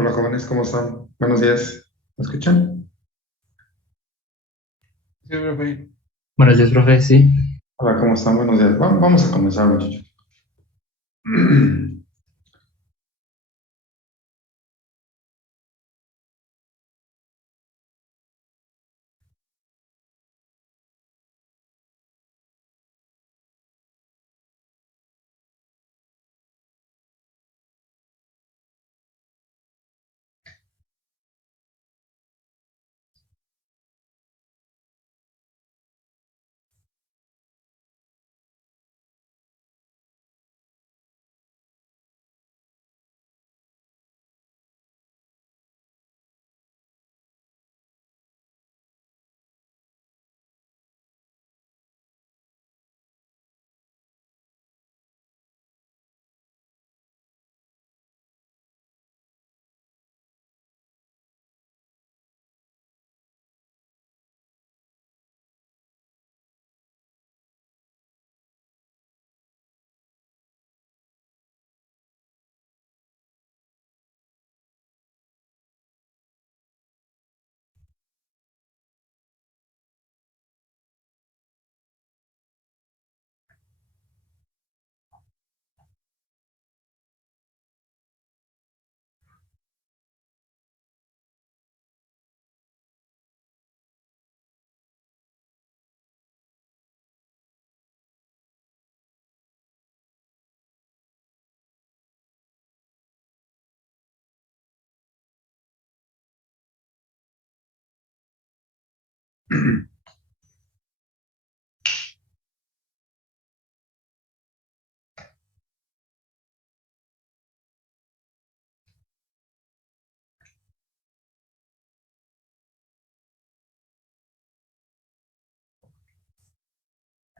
Hola jóvenes, ¿cómo están? Buenos días. ¿Me escuchan? Sí, profe. Buenos días, profe, sí. Hola, ¿cómo están? Buenos días. Vamos a comenzar, muchachos.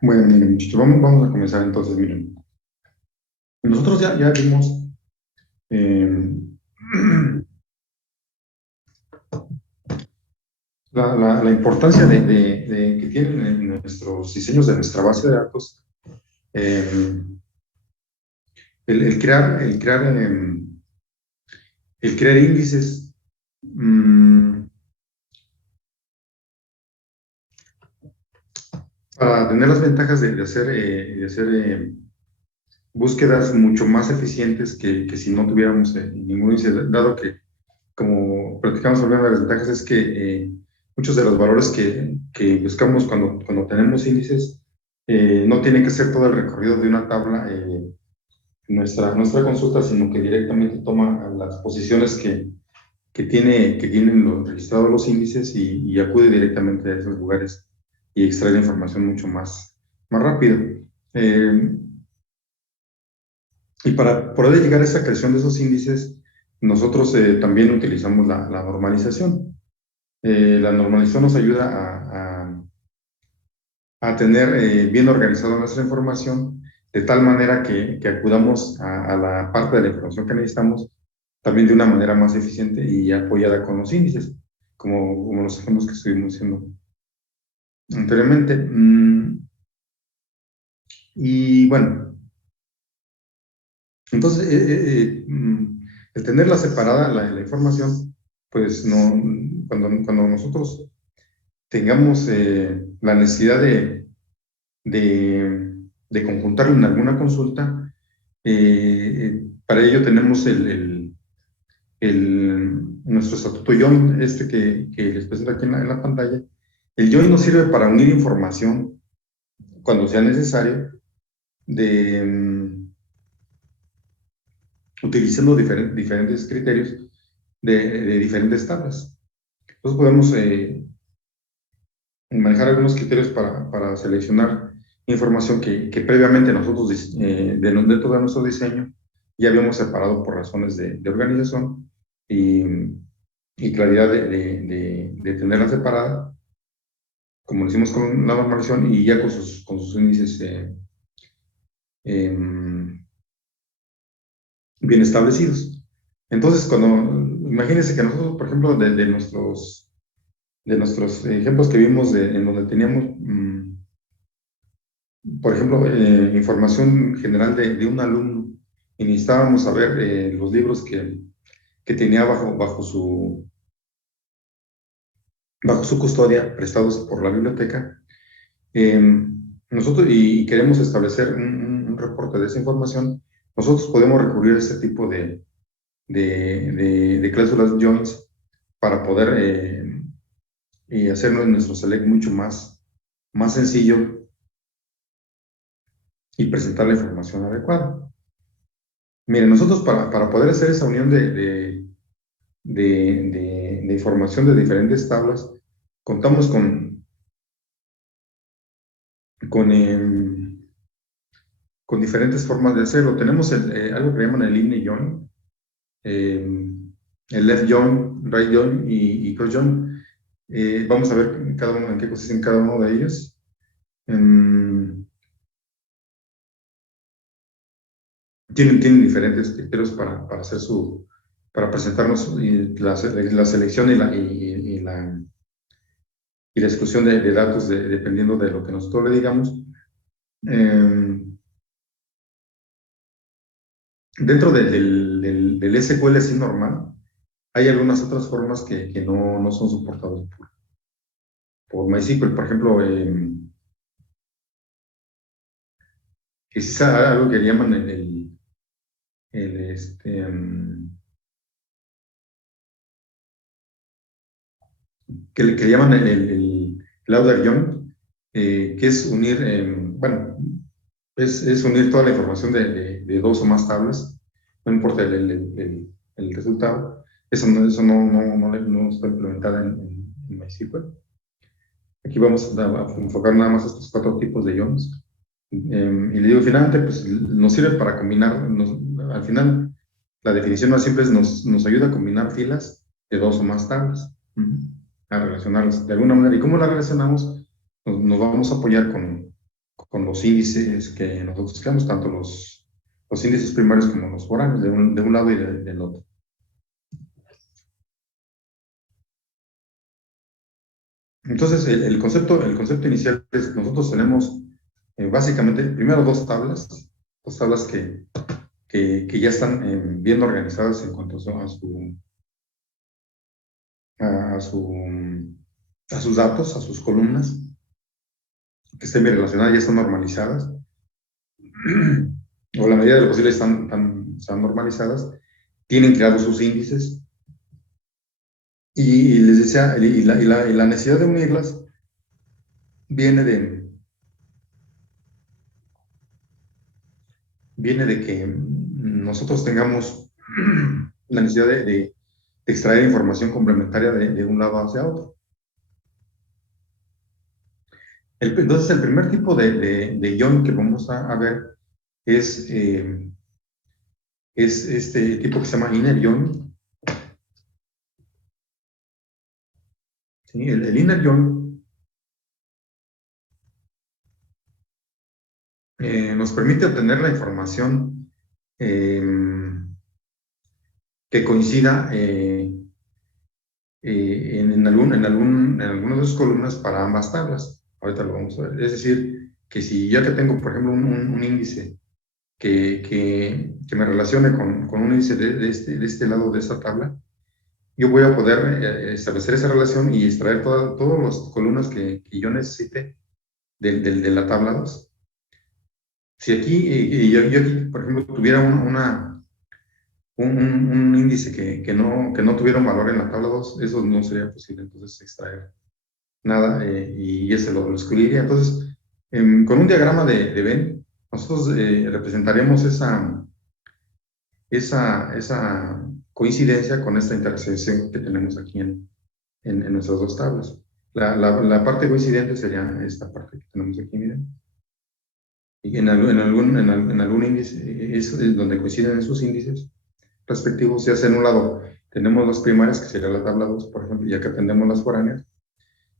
Bueno, miren, muchachos, vamos a comenzar entonces. Miren, nosotros ya vimos eh, la importancia que tienen en nuestros diseños de nuestra base de datos, eh, el crear índices. mm, para tener las ventajas de hacer búsquedas mucho más eficientes que si no tuviéramos ningún índice, dado que, como platicamos, una de las ventajas es que muchos de los valores que buscamos cuando tenemos índices no tiene que ser todo el recorrido de una tabla nuestra consulta, sino que directamente toma las posiciones que tienen registrados los índices y acude directamente a esos lugares y extrae la información mucho más rápido. Eh, y para poder llegar a esa creación de esos índices, nosotros también utilizamos la normalización. La normalización nos ayuda a tener bien organizada nuestra información de tal manera que acudamos a la parte de la información que necesitamos también de una manera más eficiente y apoyada con los índices, como los ejemplos que estuvimos diciendo anteriormente. Y bueno, entonces, el tenerla separada, la información, pues no, cuando nosotros tengamos la necesidad de conjuntarlo en alguna consulta, para ello tenemos nuestro estatuto JOIN, que les presento aquí en la pantalla. El JOIN nos sirve para unir información cuando sea necesario, de, utilizando diferentes criterios de diferentes tablas. Entonces podemos manejar algunos criterios para seleccionar información que previamente nosotros, dentro de nuestro diseño, ya habíamos separado por razones de organización y, y claridad de tenerla separada, como lo hicimos con la normalización y ya con sus índices em, bien establecidos. Entonces, imagínense que nosotros, por ejemplo, de nuestros ejemplos que vimos en donde teníamos, por ejemplo, información general de un alumno y necesitábamos saber los libros que que tenía bajo su custodia, prestados por la biblioteca. Nosotros, y queremos establecer un reporte de esa información, nosotros podemos recurrir a este tipo de cláusulas joints para poder hacer nuestro select mucho más sencillo y presentar la información adecuada. Miren, nosotros para poder hacer esa unión de información de diferentes tablas, contamos con, con diferentes formas de hacerlo. Tenemos algo que llaman el line join, el left join, right join y cross join. Vamos a ver cada uno en qué consiste cada uno de ellos. Tienen diferentes criterios para hacer para presentarnos la selección y la exclusión de datos dependiendo de lo que nosotros le digamos. Dentro del SQL así normal, hay algunas otras formas que no son soportadas por MySQL. Por ejemplo, existe algo que llaman que le llaman el outer join, que es unir, bueno, es unir toda la información de dos o más tablas, no importa el resultado. Eso no está implementada en MySQL. Aquí vamos a enfocar nada más estos cuatro tipos de joins. Y le digo, finalmente, pues nos sirve para combinar, al final, la definición más simple es nos ayuda a combinar filas de dos o más tablas, a relacionarlas de alguna manera. ¿Y cómo las relacionamos? Nos vamos a apoyar con los índices que nosotros creamos, tanto los índices primarios como los foráneos, de un lado y del otro. Entonces, el concepto inicial es, nosotros tenemos básicamente, primero dos tablas que ya están bien organizadas en cuanto a sus datos, a sus columnas, que estén bien relacionadas, ya están normalizadas, o la medida de lo posible están normalizadas, tienen creados sus índices, y les decía, y la necesidad de unirlas viene de que nosotros tengamos la necesidad de extraer información complementaria de un lado hacia otro. Entonces, el primer tipo de join que vamos a ver es este tipo que se llama inner join. ¿Sí? El inner join nos permite obtener la información que coincida en alguna de sus columnas para ambas tablas. Ahorita lo vamos a ver. Es decir, que si yo que tengo, por ejemplo, un índice que me relacione con un índice de este lado de esta tabla, yo voy a poder establecer esa relación y extraer todas las columnas que yo necesite de la tabla 2. Si aquí, yo aquí, por ejemplo, tuviera un índice que no tuviera un valor en la tabla 2, eso no sería posible entonces extraer nada y ese lo excluiría. Entonces, con un diagrama de Venn, nosotros representaremos esa coincidencia con esta intersección que tenemos aquí en nuestras dos tablas. La parte coincidente sería esta parte que tenemos aquí, miren. Y en algún índice es donde coinciden esos índices respectivos, ya sea en un lado tenemos las primarias, que sería la tabla 2, por ejemplo, y acá tenemos las foráneas,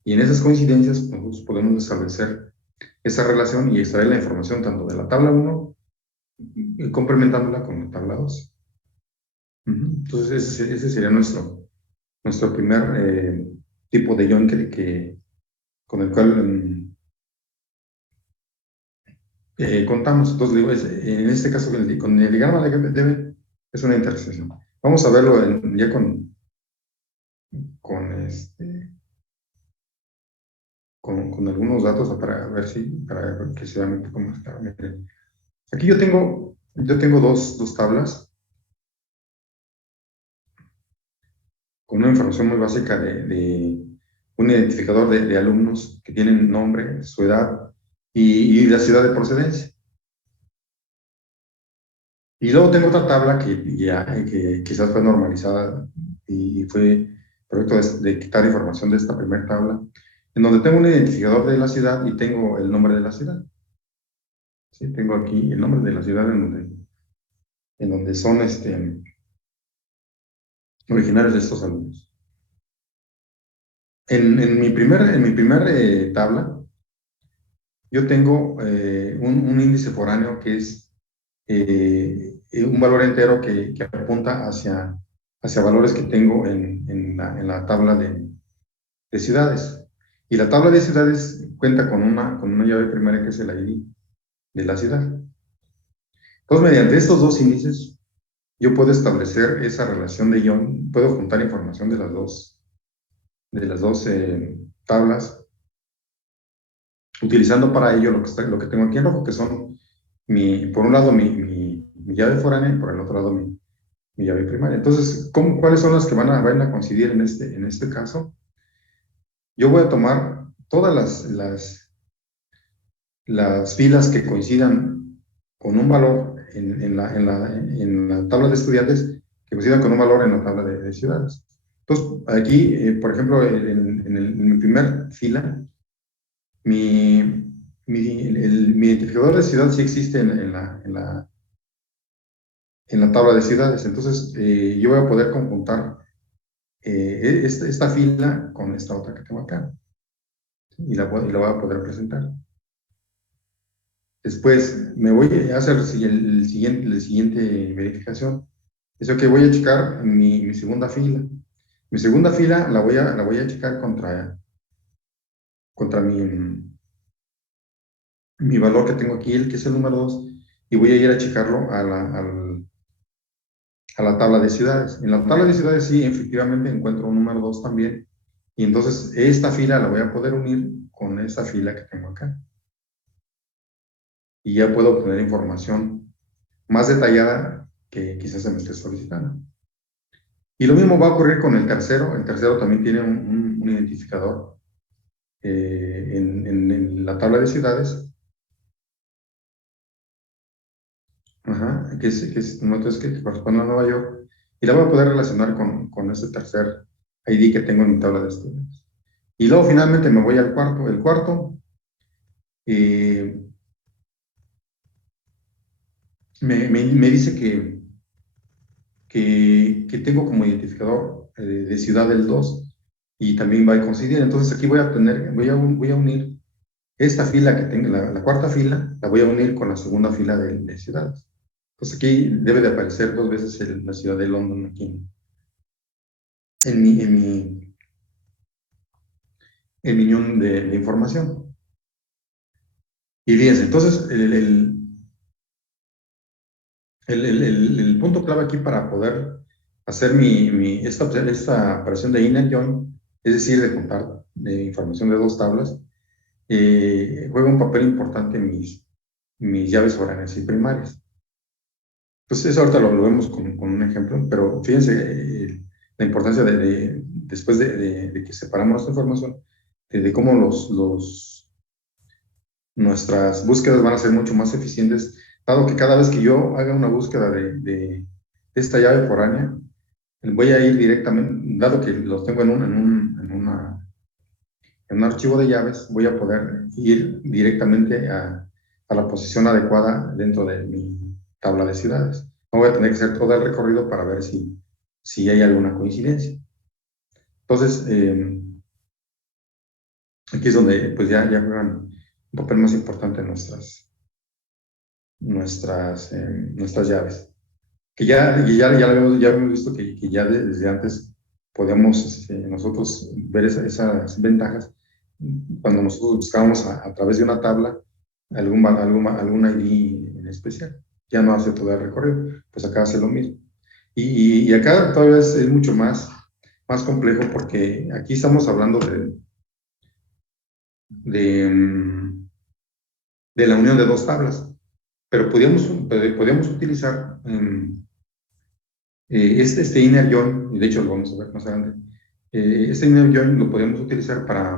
y en esas coincidencias nosotros podemos establecer esa relación y extraer la información tanto de la tabla 1 y complementándola con la tabla 2. Entonces ese sería nuestro primer tipo de join con el cual contamos. Entonces, digo, en este caso, con el diagrama de Venn es una intersección. Vamos a verlo ya con, con algunos datos para ver para ver que se vea un poco más claro. Miren, aquí yo tengo dos tablas con una información muy básica de un identificador de alumnos que tienen nombre, su edad y la ciudad de procedencia. Y luego tengo otra tabla que quizás fue normalizada y fue producto de quitar información de esta primera tabla, en donde tengo un identificador de la ciudad y tengo el nombre de la ciudad. Sí, tengo aquí el nombre de la ciudad en donde son originarios de estos alumnos. En mi primer tabla, yo tengo un índice foráneo que es un valor entero que apunta hacia valores que tengo en la tabla de ciudades. Y la tabla de ciudades cuenta con una llave primaria que es el ID de la ciudad. Entonces, mediante estos dos índices, yo puedo establecer esa relación de guión, puedo juntar información de las dos tablas, utilizando para ello lo que tengo aquí en rojo, que son, por un lado, mi llave foránea y por el otro lado, mi llave primaria. Entonces, ¿cuáles son las que van a coincidir en este caso? Yo voy a tomar todas las filas que coincidan con un valor en la tabla de estudiantes, que coincidan con un valor en la tabla de ciudades. Entonces, aquí, por ejemplo, en mi primer fila, mi identificador de ciudad sí existe en la tabla de ciudades. Entonces, yo voy a poder conjuntar esta fila con esta otra que tengo acá y la voy a poder presentar. Después me voy a hacer la siguiente verificación. Es que voy a checar mi segunda fila. Mi segunda fila la voy a checar contra mi valor que tengo aquí, el que es el número 2, y voy a ir a checarlo a la tabla de ciudades. En la tabla de ciudades sí, efectivamente encuentro un número 2 también, y entonces esta fila la voy a poder unir con esta fila que tengo acá. Y ya puedo obtener información más detallada que quizás se me esté solicitando. Y lo mismo va a ocurrir con el tercero. El tercero también tiene un identificador en la tabla de ciudades. Ajá, entonces que corresponde a Nueva York. Y la voy a poder relacionar con ese tercer ID que tengo en mi tabla de estudiantes. Y luego finalmente me voy al cuarto. El cuarto eh, me dice que tengo como identificador de ciudad el 2 y también va a coincidir. Entonces aquí voy a unir esta fila que tengo, la cuarta fila, la voy a unir con la segunda fila de ciudades. Entonces aquí debe de aparecer dos veces la ciudad de London aquí en mi unión de información. Y fíjense, entonces el punto clave aquí para poder hacer esta operación de inner join, es decir, de contar de información de dos tablas, juega un papel importante en mis llaves foráneas y primarias. Pues eso ahorita lo vemos con un ejemplo, pero fíjense la importancia después de que separamos esta información, de cómo nuestras búsquedas van a ser mucho más eficientes, dado que cada vez que yo haga una búsqueda de esta llave foránea, voy a ir directamente, dado que los tengo en un archivo de llaves, voy a poder ir directamente a la posición adecuada dentro de mi tabla de ciudades. No voy a tener que hacer todo el recorrido para ver si hay alguna coincidencia. Entonces, aquí es donde pues ya juegan un papel más importante nuestras llaves. Que ya habíamos visto que ya desde antes podíamos nosotros ver esas ventajas cuando nosotros buscábamos a través de una tabla algún ID en especial. Ya no hace todo el recorrido, pues acá hace lo mismo. Y acá todavía es mucho más complejo porque aquí estamos hablando de, mm, de la unión de dos tablas, pero podíamos utilizar este inner join, y de hecho lo vamos a ver más adelante. Este inner join lo podemos utilizar para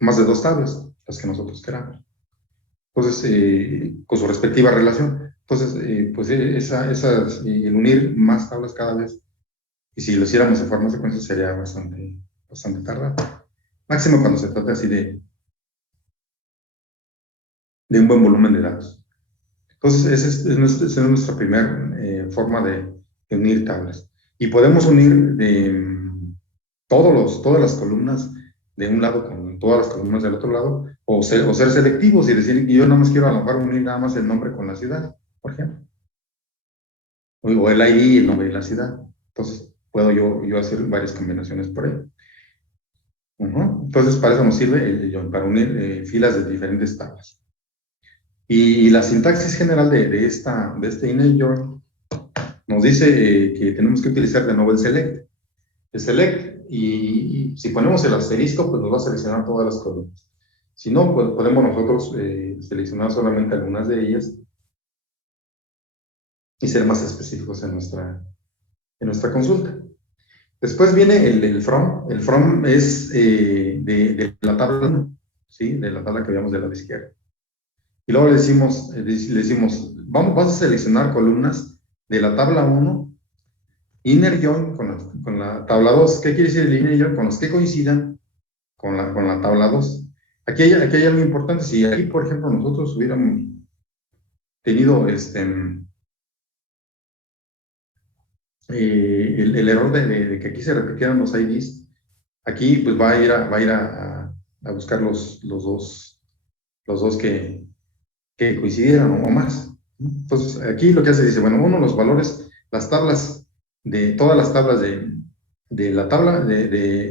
más de dos tablas, las que nosotros queramos. Entonces, con su respectiva relación. Entonces, pues el unir más tablas cada vez, y si lo hiciéramos de forma secuencia, sería bastante tardado. Máximo cuando se trata así de un buen volumen de datos. Entonces, esa es nuestra primera forma de unir tablas. Y podemos unir todas las columnas de un lado con todas las columnas del otro lado, o ser selectivos y decir que yo nada más quiero a lo mejor unir nada más el nombre con la ciudad, por ejemplo, o el ID y el nombre de la ciudad. Entonces, puedo yo hacer varias combinaciones por ahí. Entonces, para eso nos sirve para unir filas de diferentes tablas. Y la sintaxis general de este inner join nos dice que tenemos que utilizar de nuevo el select. El select, y si ponemos el asterisco, pues nos va a seleccionar todas las columnas. Si no, pues podemos nosotros seleccionar solamente algunas de ellas y ser más específicos en nuestra consulta. Después viene el from. El from es de la tabla 1, ¿sí? De la tabla que veíamos de la izquierda. Y luego le decimos vas a seleccionar columnas de la tabla 1, inner join con la tabla 2. ¿Qué quiere decir el inner join? Con los que coincidan con la tabla 2. Aquí hay algo importante. Si aquí, por ejemplo, nosotros hubiéramos tenido el error de que aquí se repitieran los IDs, aquí pues va a ir a buscar los dos que coincidieran o más. Entonces, aquí lo que hace dice, bueno, uno, los valores, las tablas todas las tablas de la tabla,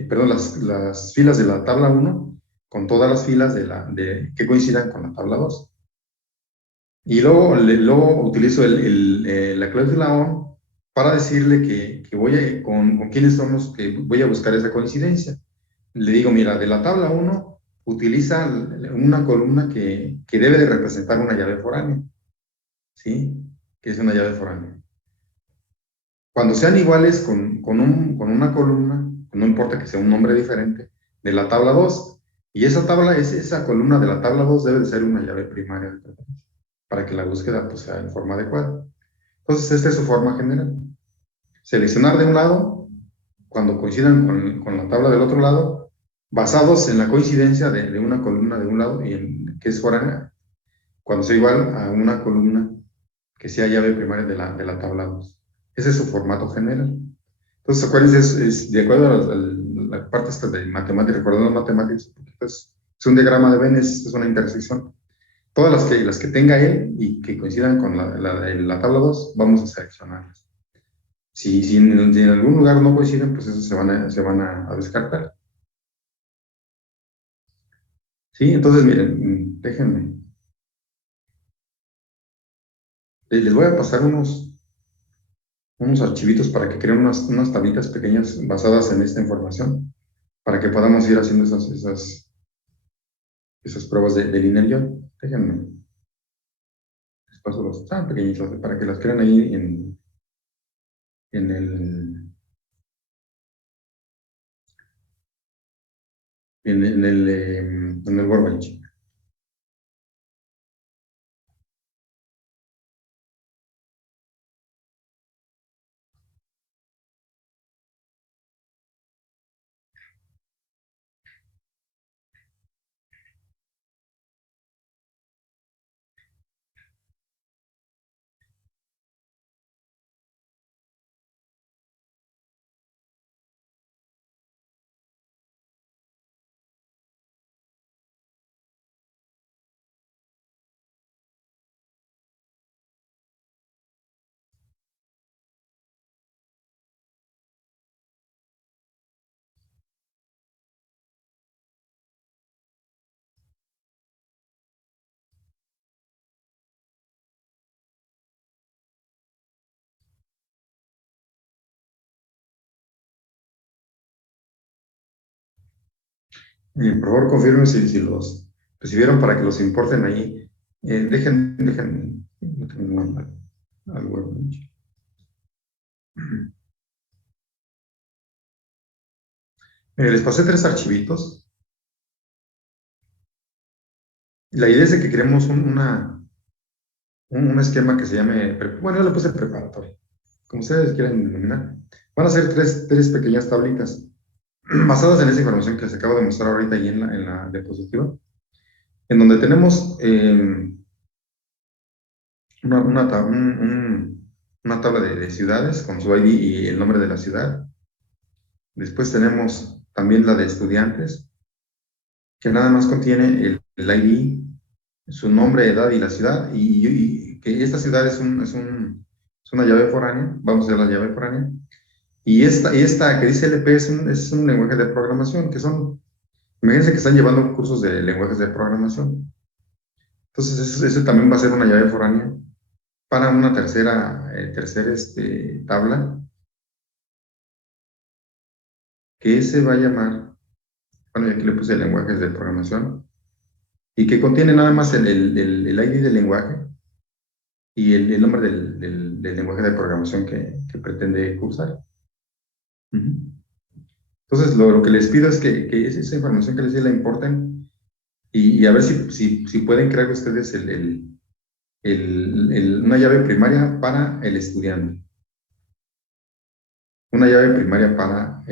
perdón, las filas de la tabla 1 con todas las filas que coincidan con la tabla 2. Y luego utilizo la cláusula ON para decirle que con quiénes son los que voy a buscar esa coincidencia. Le digo, mira, de la tabla 1 utiliza una columna que debe de representar una llave foránea, ¿sí? Que es una llave foránea. Cuando sean iguales con una columna, no importa que sea un nombre diferente, de la tabla 2, y esa columna de la tabla 2 debe de ser una llave primaria de preferencia, para que la búsqueda pues, sea en forma adecuada. Entonces, esta es su forma general. Seleccionar de un lado, cuando coincidan con la tabla del otro lado, basados en la coincidencia de una columna de un lado y que es foránea, cuando sea igual a una columna que sea llave primaria de la tabla 2. Ese es su formato general. Entonces, acuérdense, es de acuerdo a la parte esta de matemáticas, recordando matemáticas, es un diagrama de Venn, es una intersección. Todas las que tenga él y que coincidan con la tabla 2 vamos a seleccionarlas. Si en algún lugar no coinciden, pues esos se van a descartar. ¿Sí? Entonces, miren, déjenme. Les voy a pasar unos archivitos para que creen unas tablitas pequeñas basadas en esta información, para que podamos ir haciendo esas pruebas de lineal. Déjenme, les paso los tan pequeñitos para que las crean ahí en en el Workbench. Por favor, confirmen si los recibieron para que los importen ahí. Dejen al web. Les pasé tres archivitos. La idea es de que creemos un esquema que se llame, bueno, yo le puse preparatorio, como ustedes quieran denominar. Van a ser tres pequeñas tablitas basadas en esa información que les acabo de mostrar ahorita ahí en la diapositiva, en donde tenemos una tabla de ciudades con su ID y el nombre de la ciudad. Después tenemos también la de estudiantes, que nada más contiene el ID, su nombre, edad y la ciudad, y que esta ciudad es una llave foránea, vamos a ver la llave foránea, y esta que dice LP es un lenguaje de programación, que son, imagínense que están llevando cursos de lenguajes de programación. Entonces, eso también va a ser una llave foránea para una tercera tabla, que se va a llamar, bueno, aquí le puse lenguajes de programación, y que contiene nada más el ID del lenguaje y el nombre del lenguaje de programación que pretende cursar. Ujú. Entonces, lo que les pido es que esa información que les di la importen y a ver si pueden crear ustedes una llave primaria para el estudiante, una llave primaria para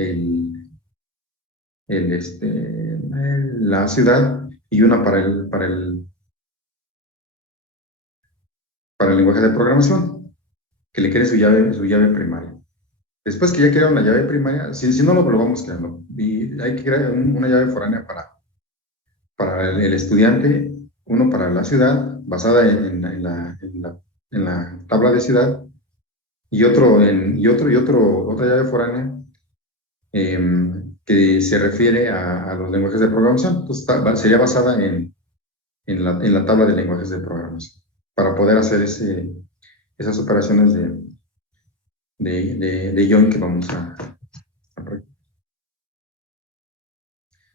la ciudad y una para el lenguaje de programación, que le quede su llave primaria. Después que ya crearon la llave primaria, si no lo vamos creando, y hay que crear una llave foránea para el estudiante, uno para la ciudad, basada en la tabla de ciudad, otra llave foránea que se refiere a los lenguajes de programación. Entonces, sería basada en la tabla de lenguajes de programación, para poder hacer esas operaciones de join que vamos a practicar.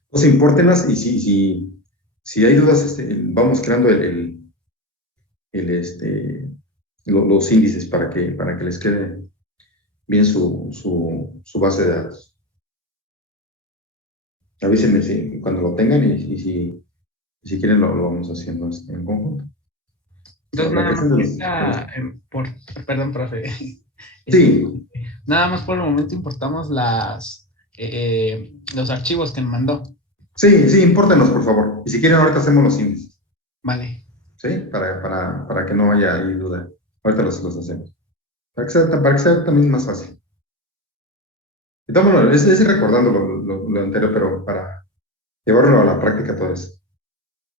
Entonces, impórtenlas y si hay dudas, vamos creando el, este, los índices para que les quede bien su base de datos. Avísenme cuando lo tengan y si quieren lo vamos haciendo en conjunto. Entonces, La nada más creación ahorita, perdón, profe. Este, sí, nada más por el momento importamos los archivos que me mandó. sí, impórtenlos, por favor. Y si quieren, ahorita hacemos los índices. Vale. ¿Sí? Para que no haya ahí duda. Ahorita los hacemos. Para que sea también más fácil. Y es recordando lo anterior, pero para llevarlo a la práctica todo eso.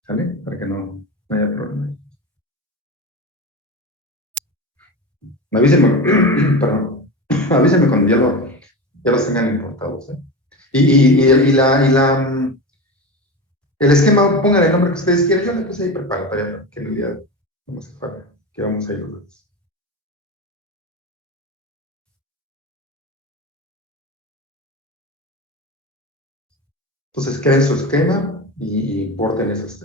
¿Sale? Para que no haya problema. Avísenme, perdón, avísenme cuando ya los tengan importados. ¿Eh? El esquema, pongan el nombre que ustedes quieran. Yo le puse ahí preparatoria, que en realidad no se para, que vamos a ir los dos. Entonces, creen su esquema y importen esos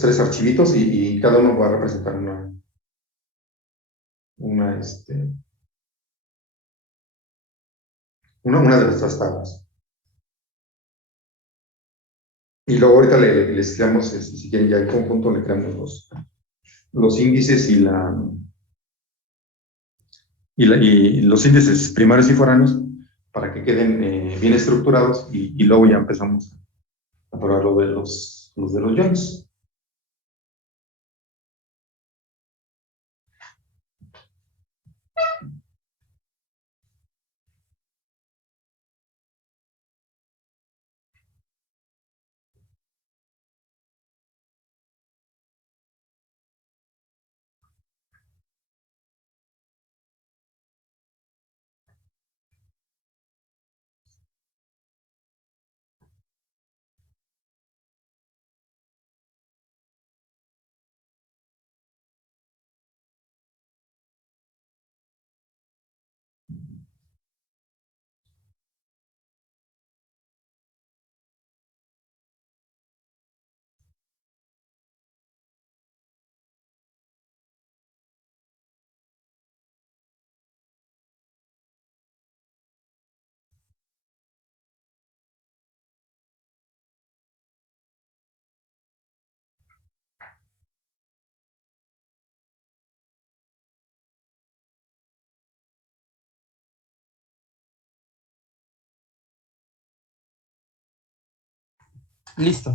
tres archivitos y cada uno va a representar una, este, una de nuestras tablas. Y luego ahorita les creamos, si quieren ya en conjunto, le creamos los índices y los índices primarios y foráneos para que queden bien estructurados y luego ya empezamos a probar los de los joins. Listo.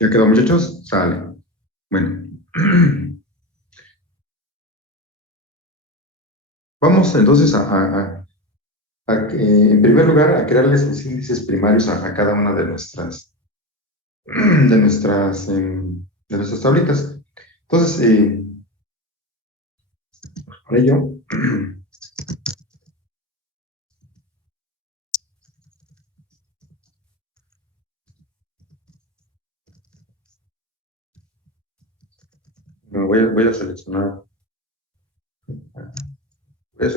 ¿Ya quedó, muchachos? Sale. Bueno. Vamos entonces en primer lugar, a crearles los índices primarios a cada una de nuestras, de nuestras tablitas. Entonces, para ello, voy a seleccionar, voy a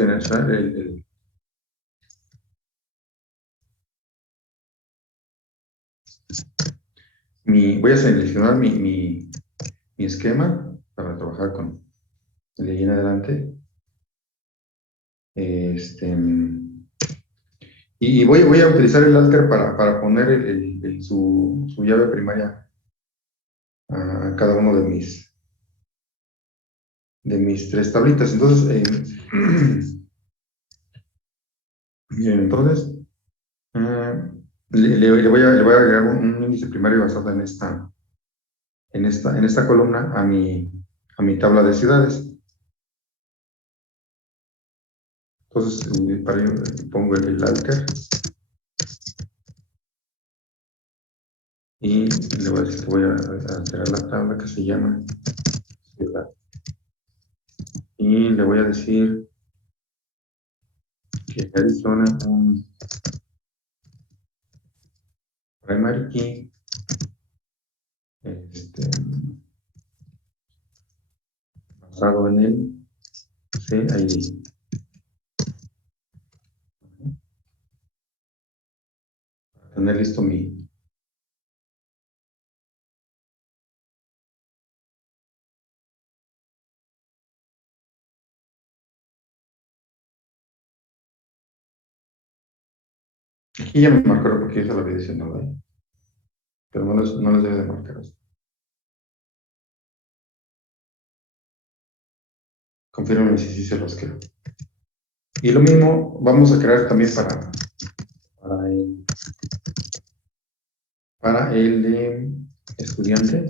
seleccionar mi esquema para trabajar con el de ahí en adelante. Y voy a utilizar el alter para poner su llave primaria a cada uno de mis tres tablitas. Entonces, bien, entonces le voy a agregar un índice primario basado en esta columna a mi tabla de ciudades. Entonces, para ello pongo el alter y le voy a decir que voy a alterar la tabla que se llama ciudad. Y le voy a decir que adiciona un primary key basado en el CID. Para tener listo mi... Aquí ya me marcaron porque ya se lo había diseñado ahí. Pero no les debe de marcar esto. Confírmenme si sí se los creo. Y lo mismo vamos a crear también para el estudiante.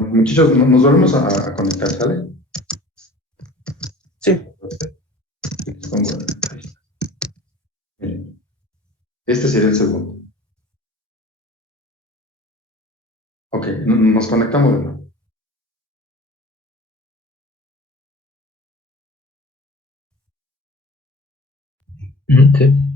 Muchachos, nos volvemos a conectar, ¿sale? Sí. Les pongo, ahí está. Miren, este sería el segundo. Ok, nos conectamos de nuevo. Sí.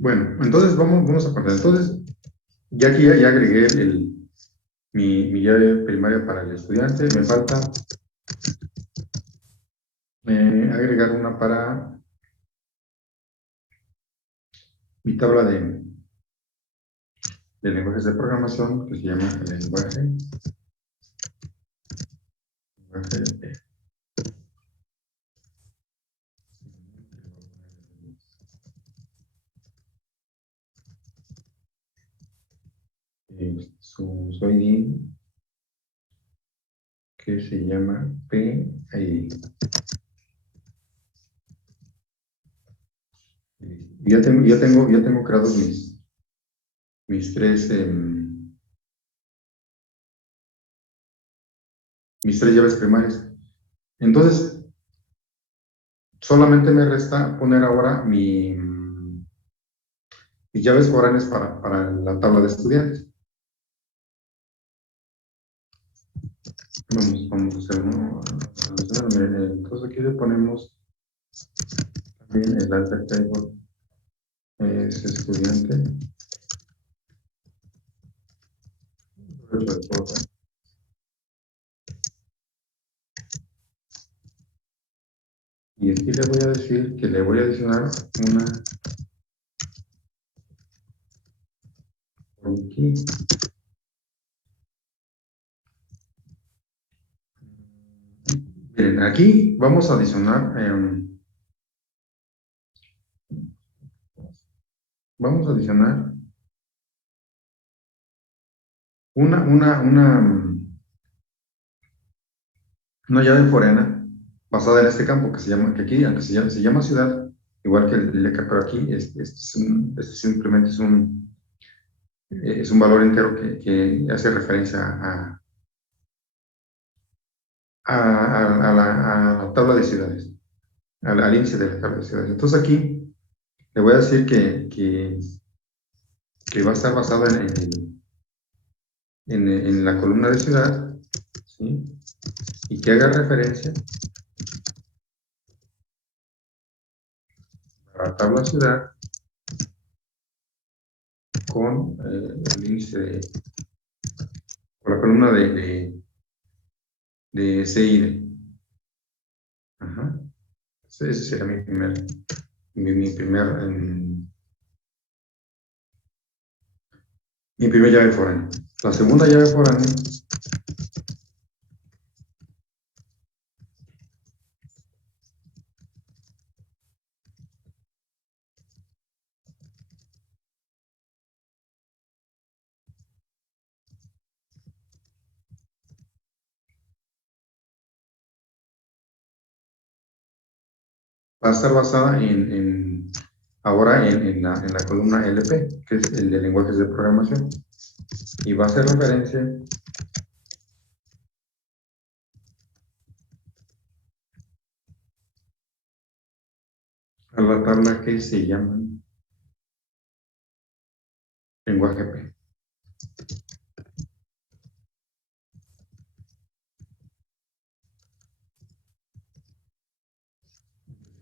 Bueno, entonces vamos a partir. Entonces, ya aquí ya agregué mi llave primaria para el estudiante. Me falta agregar una para mi tabla de lenguajes de programación que se llama lenguaje su ID que se llama PID. Ya tengo creados mis tres llaves primarias. Entonces, solamente me resta poner ahora mis llaves foráneas para la tabla de estudiantes. Vamos a hacer uno. Entonces aquí le ponemos también el alter table es estudiante. Y aquí le voy a decir que le voy a adicionar una por aquí. Miren, aquí vamos a adicionar, una llave foránea basada en este campo que se llama, que aquí, aunque se llama ciudad, igual que el de acá, pero aquí simplemente es un valor entero que hace referencia a la tabla de ciudades, al índice de la tabla de ciudades. Entonces aquí le voy a decir que va a estar basado en la columna de ciudad, ¿sí? Y que haga referencia tabla ciudad con el índice con la columna de CID. Ajá. Ese será mi primer, mi primer llave foránea. La segunda llave foránea va a estar basada ahora en la columna LP, que es el de lenguajes de programación, y va a hacer referencia a la tabla que se llama lenguaje P.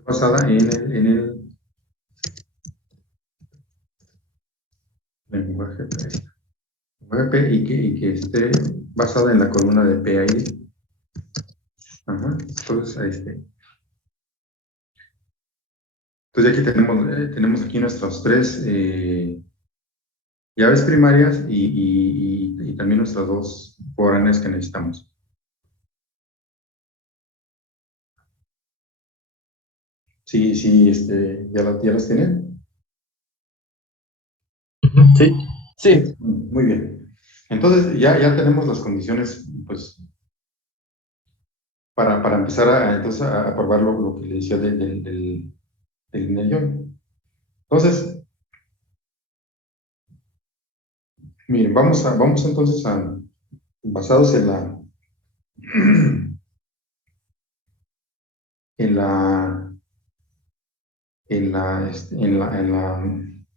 Basada en el lenguaje P, y que esté basada en la columna de PID. Ajá. Entonces, aquí tenemos aquí nuestras tres llaves primarias y también nuestras dos foráneas que necesitamos. Sí, sí, ¿ya las tienen? Sí. Sí. Muy bien. Entonces, ya tenemos las condiciones, pues, para empezar a probar lo que le decía del Nellón. Entonces, miren, vamos entonces basados en la,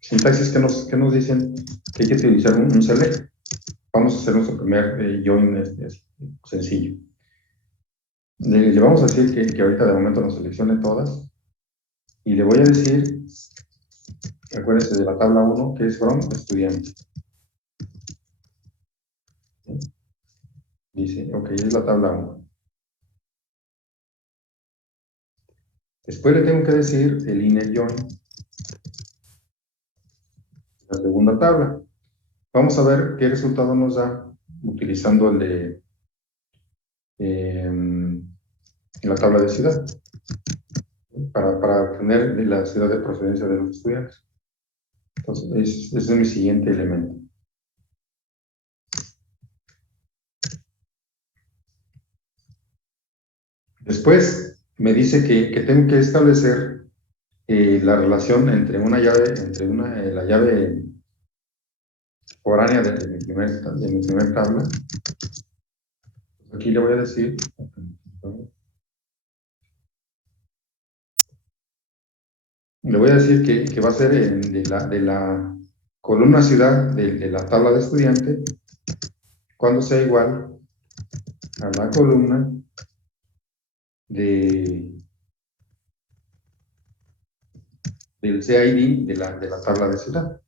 sintaxis que nos dicen que hay que utilizar un select. Vamos a hacer nuestro primer join sencillo. Le vamos a decir que ahorita de momento nos seleccione todas y le voy a decir, acuérdense de la tabla 1, que es from estudiante. ¿Sí? Dice, ok, es la tabla 1. Después le tengo que decir el inner join, la segunda tabla. Vamos a ver qué resultado nos da utilizando el de la tabla de ciudad, para obtener la ciudad de procedencia de los estudiantes. Entonces, ese es mi siguiente elemento. Después me dice que tengo que establecer la relación entre la llave foránea de mi primer tabla. Aquí le voy a decir, que va a ser de la columna ciudad de la tabla de estudiante cuando sea igual a la columna del CID de la tabla de ciudad.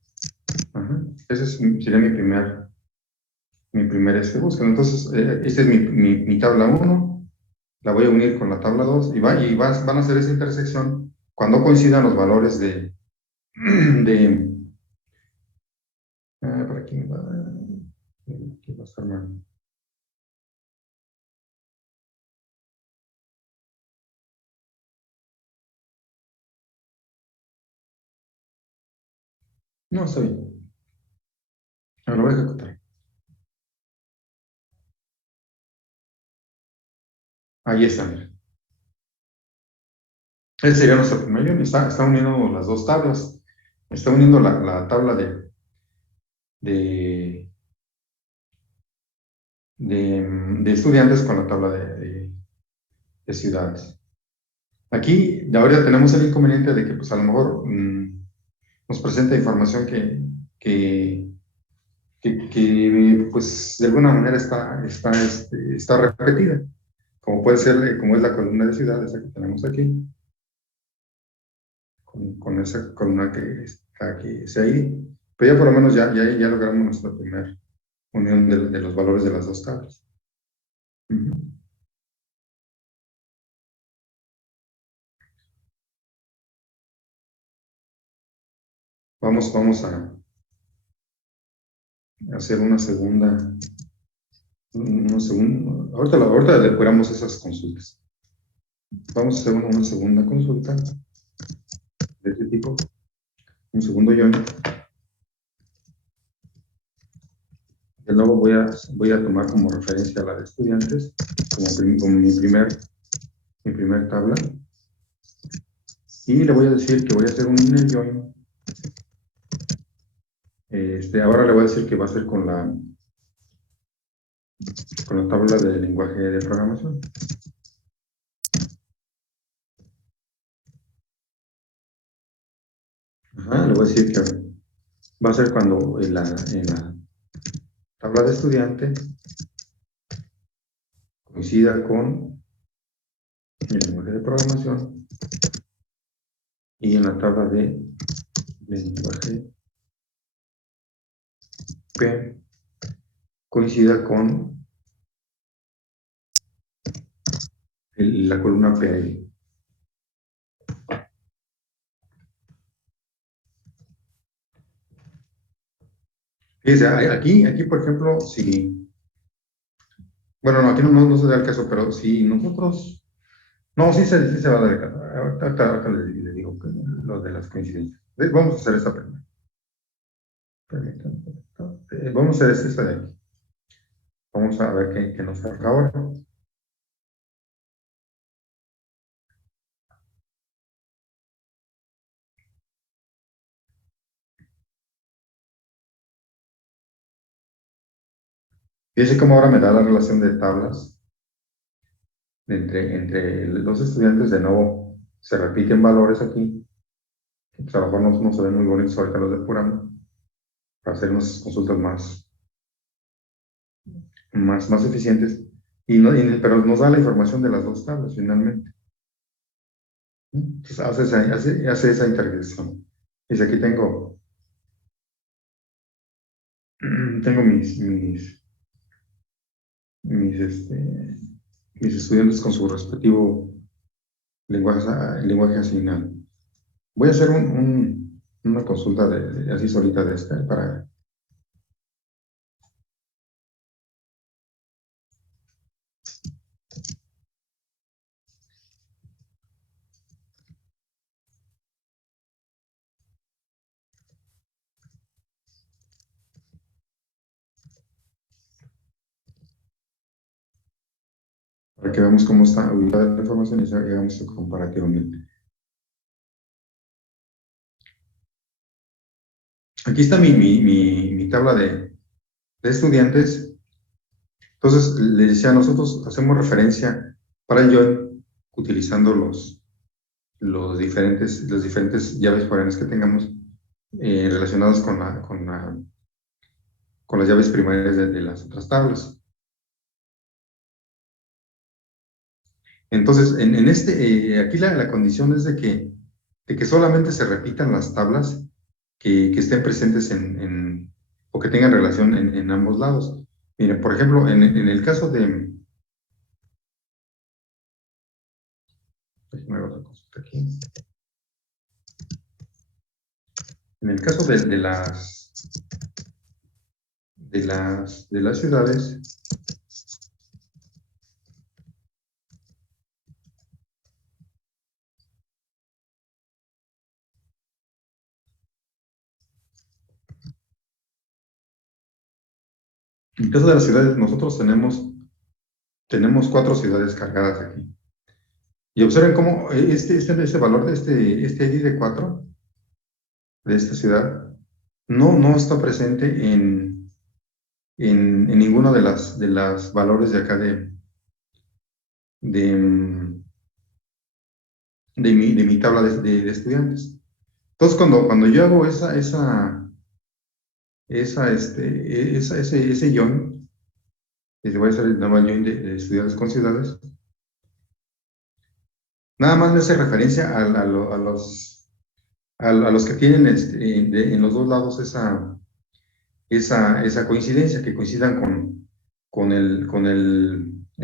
Ajá. Ese sería mi primer búsqueda. Entonces, esta es mi tabla 1, la voy a unir con la tabla 2 van a hacer esa intersección cuando coincidan los valores por aquí aquí va a estar mal. No, está bien. Ahora lo voy a ejecutar. Ahí está, mira. Ese sería nuestro primer ion. Está uniendo las dos tablas. Está uniendo la tabla de estudiantes con la tabla de ciudades. Aquí ahora tenemos el inconveniente de que pues a lo mejor nos presenta información que pues de alguna manera está repetida, como puede ser, como es la columna de ciudades que tenemos aquí, con esa columna que está aquí, CI, pero ya por lo menos ya logramos nuestra primera unión de los valores de las dos tablas. Vamos a hacer una segunda, ahorita depuramos esas consultas. Vamos a hacer una segunda consulta de este tipo, un segundo ion. De nuevo voy a tomar como referencia a la de estudiantes, como mi primer tabla. Y le voy a decir que voy a hacer un inner join. Ahora le voy a decir que va a ser con la tabla de lenguaje de programación. Ajá, le voy a decir que va a ser cuando en la tabla de estudiante coincida con el lenguaje de programación y en la tabla de lenguaje P coincida con la columna PI. Fíjense, aquí, por ejemplo, si, bueno, no, aquí no se da el caso, pero si nosotros, no, sí se va a dar el caso. Ahorita le digo lo de las coincidencias. Vamos a hacer esta primera. Vamos a hacer esta de aquí. Vamos a ver qué nos salga ahora. Fíjense cómo ahora me da la relación de tablas entre los estudiantes. De nuevo, se repiten valores aquí. Pues a lo mejor no se ven muy bonitos, ahorita los depuramos para hacer unas consultas más eficientes. Pero nos da la información de las dos tablas finalmente. Entonces hace esa intersección. Dice, aquí tengo mis estudiantes con su respectivo lenguaje asignado. Voy a hacer una consulta así solita de esta para... Para que veamos cómo está ubicada la información y hagamos comparativamente. Aquí está mi tabla de estudiantes. Entonces, les decía, nosotros hacemos referencia para el join utilizando las diferentes llaves foráneas que tengamos relacionadas con las llaves primarias de las otras tablas. Entonces, aquí la condición es de que solamente se repitan las tablas que estén presentes o que tengan relación en ambos lados. Miren, por ejemplo, en el caso de... Déjenme ver otra cosa aquí. En el caso de las ciudades, en el caso de las ciudades, nosotros tenemos 4 ciudades cargadas aquí. Y observen cómo este valor de este ID de 4 de esta ciudad no está presente en ninguno de las valores de acá de mi tabla de estudiantes. Entonces, cuando yo hago ese join, y le voy a hacer el normal join de estudiantes con ciudades, nada más me hace referencia a a los que tienen en los dos lados esa coincidencia, que coincidan con el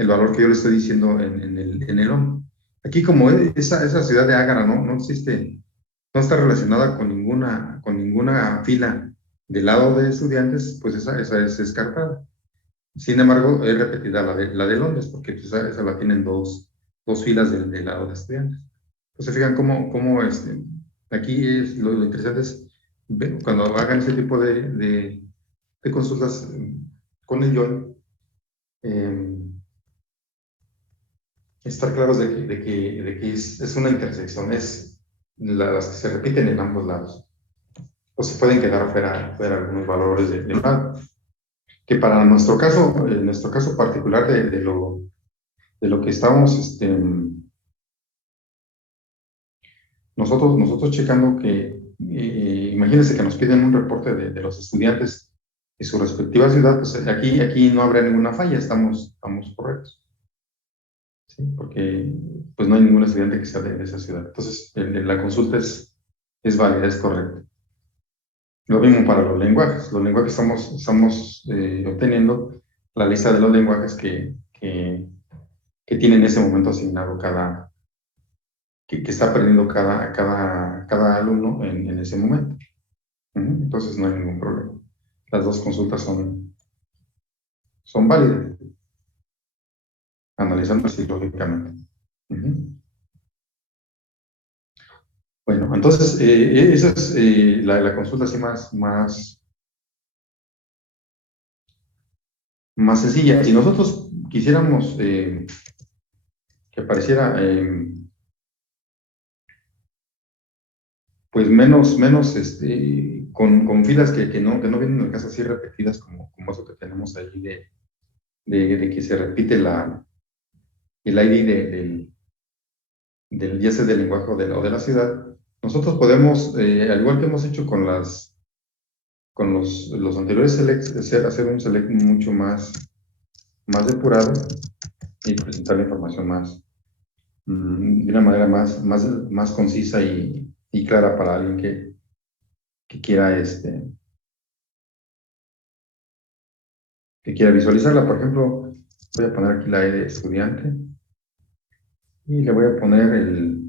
valor que yo le estoy diciendo en el OM. Aquí como esa ciudad de Ágara no existe, no está relacionada con ninguna fila del lado de estudiantes, pues esa es descartada. Sin embargo, es repetida la de Londres, porque pues, esa la tienen dos filas del lado de estudiantes. Entonces, fijan cómo aquí lo interesante es cuando hagan ese tipo de consultas con el Join, estar claros de que es una intersección, es las que se repiten en ambos lados. O se pueden quedar fuera algunos valores de un lado. Que para nuestro caso, en nuestro caso particular de lo que estábamos, nosotros checando que, imagínense que nos piden un reporte de los estudiantes de su respectiva ciudad, pues aquí no habrá ninguna falla, estamos correctos. ¿Sí? Porque pues no hay ningún estudiante que sea de esa ciudad. Entonces, la consulta es válida, es correcta. Lo mismo para los lenguajes. Los lenguajes estamos obteniendo la lista de los lenguajes que tiene en ese momento asignado que está aprendiendo cada alumno en ese momento. Entonces no hay ningún problema. Las dos consultas son válidas, analizando así lógicamente. Bueno, entonces esa es la consulta así más sencilla. Si nosotros quisiéramos que apareciera pues menos con filas que no vienen al caso así repetidas como eso que tenemos ahí de que se repite el ID ya sea del lenguaje o de la ciudad. Nosotros podemos, al igual que hemos hecho con los anteriores selects, hacer un select mucho más depurado y presentar la información de una manera más concisa y clara para alguien que quiera visualizarla. Por ejemplo, voy a poner aquí la E de estudiante y le voy a poner el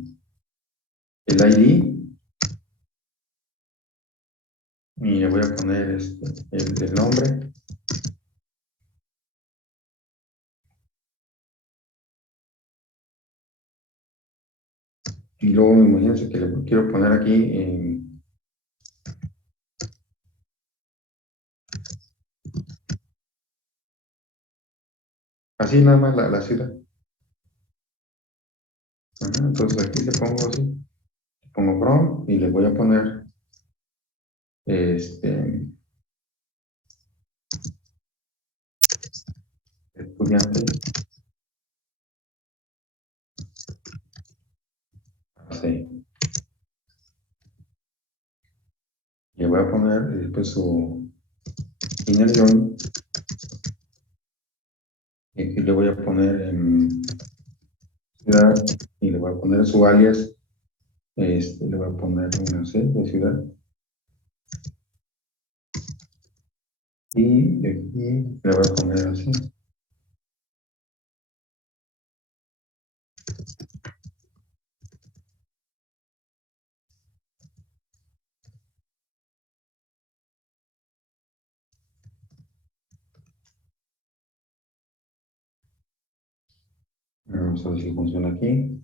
ID y le voy a poner el nombre. Y luego imagínense que le quiero poner aquí así nada más la ciudad. Entonces aquí le pongo así, le pongo from y le voy a poner estudiante. Sí. Le voy a poner después su inner join y aquí le voy a poner ciudad y le voy a poner su alias. Le voy a poner una C de ciudad. Y aquí le voy a poner así. Vamos a ver si funciona aquí.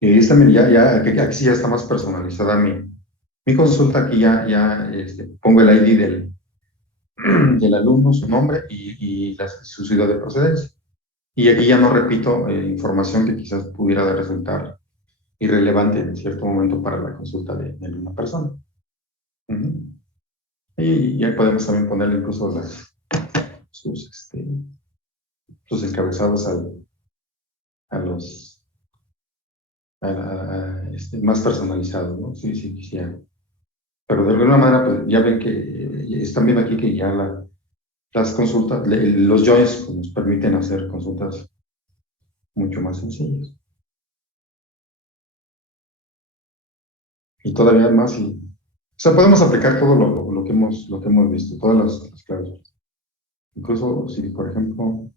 Y esta aquí sí ya está más personalizada mi consulta. Aquí ya pongo el ID del alumno, su nombre y su ciudad de procedencia. Y aquí ya no repito información que quizás pudiera resultar irrelevante en cierto momento para la consulta de una persona. Y ya podemos también ponerle incluso sus encabezados a los más personalizados, ¿no? Sí, sí, quisiera. Pero de alguna manera, pues ya ven que están viendo aquí que ya las consultas, los joins pues, nos permiten hacer consultas mucho más sencillas. y todavía más. O sea, podemos aplicar todo lo que hemos visto, todas las claves. Incluso si, por ejemplo,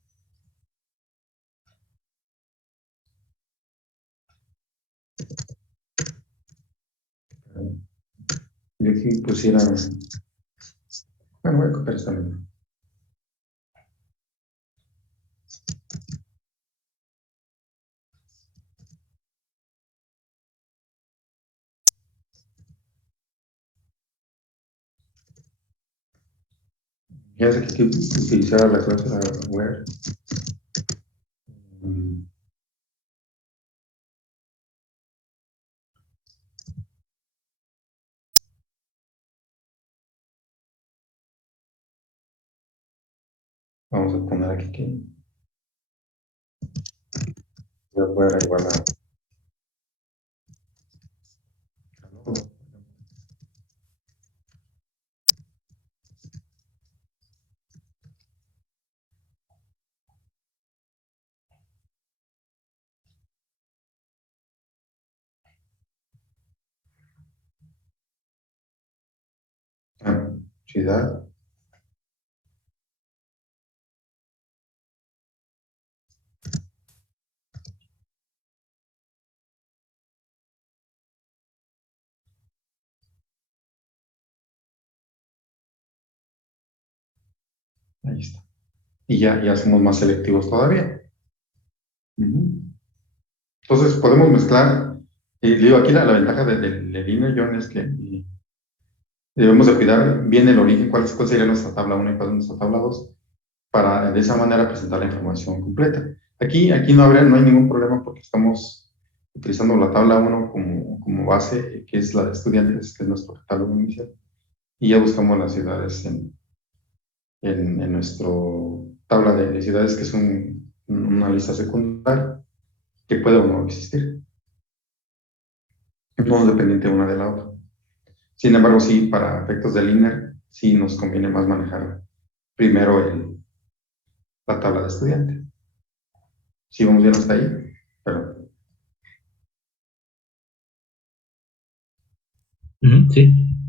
yo aquí pusiera, bueno, voy a copiar esta misma. Ya sé que aquí utilizar la clase where. mm, Vamos a poner aquí que where igual a. Ciudad. Ahí está. Y ya somos más selectivos todavía. Entonces podemos mezclar, y digo, aquí la ventaja del inner join es que debemos de cuidar bien el origen, cuál sería nuestra tabla 1 y cuál es nuestra tabla 2, para de esa manera presentar la información completa. Aquí no hay ningún problema porque estamos utilizando la tabla 1 como base, que es la de estudiantes, que es nuestra tabla inicial, y ya buscamos las ciudades en nuestra tabla de ciudades, que es una lista secundaria que puede o no existir, no dependiente una de la otra. Sin embargo, sí, para efectos del inner, sí nos conviene más manejar primero la tabla de estudiante. Si vamos bien hasta ahí, pero Sí.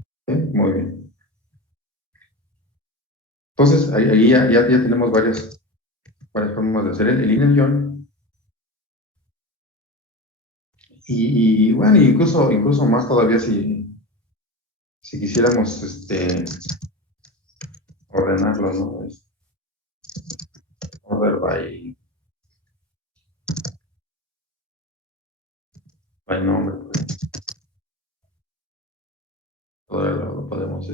muy bien. Entonces, ahí ya tenemos varias formas de hacer el inner join. Y bueno, incluso más todavía si quisiéramos ordenarlo, ¿no? Order by nombre, pues, todavía lo podemos,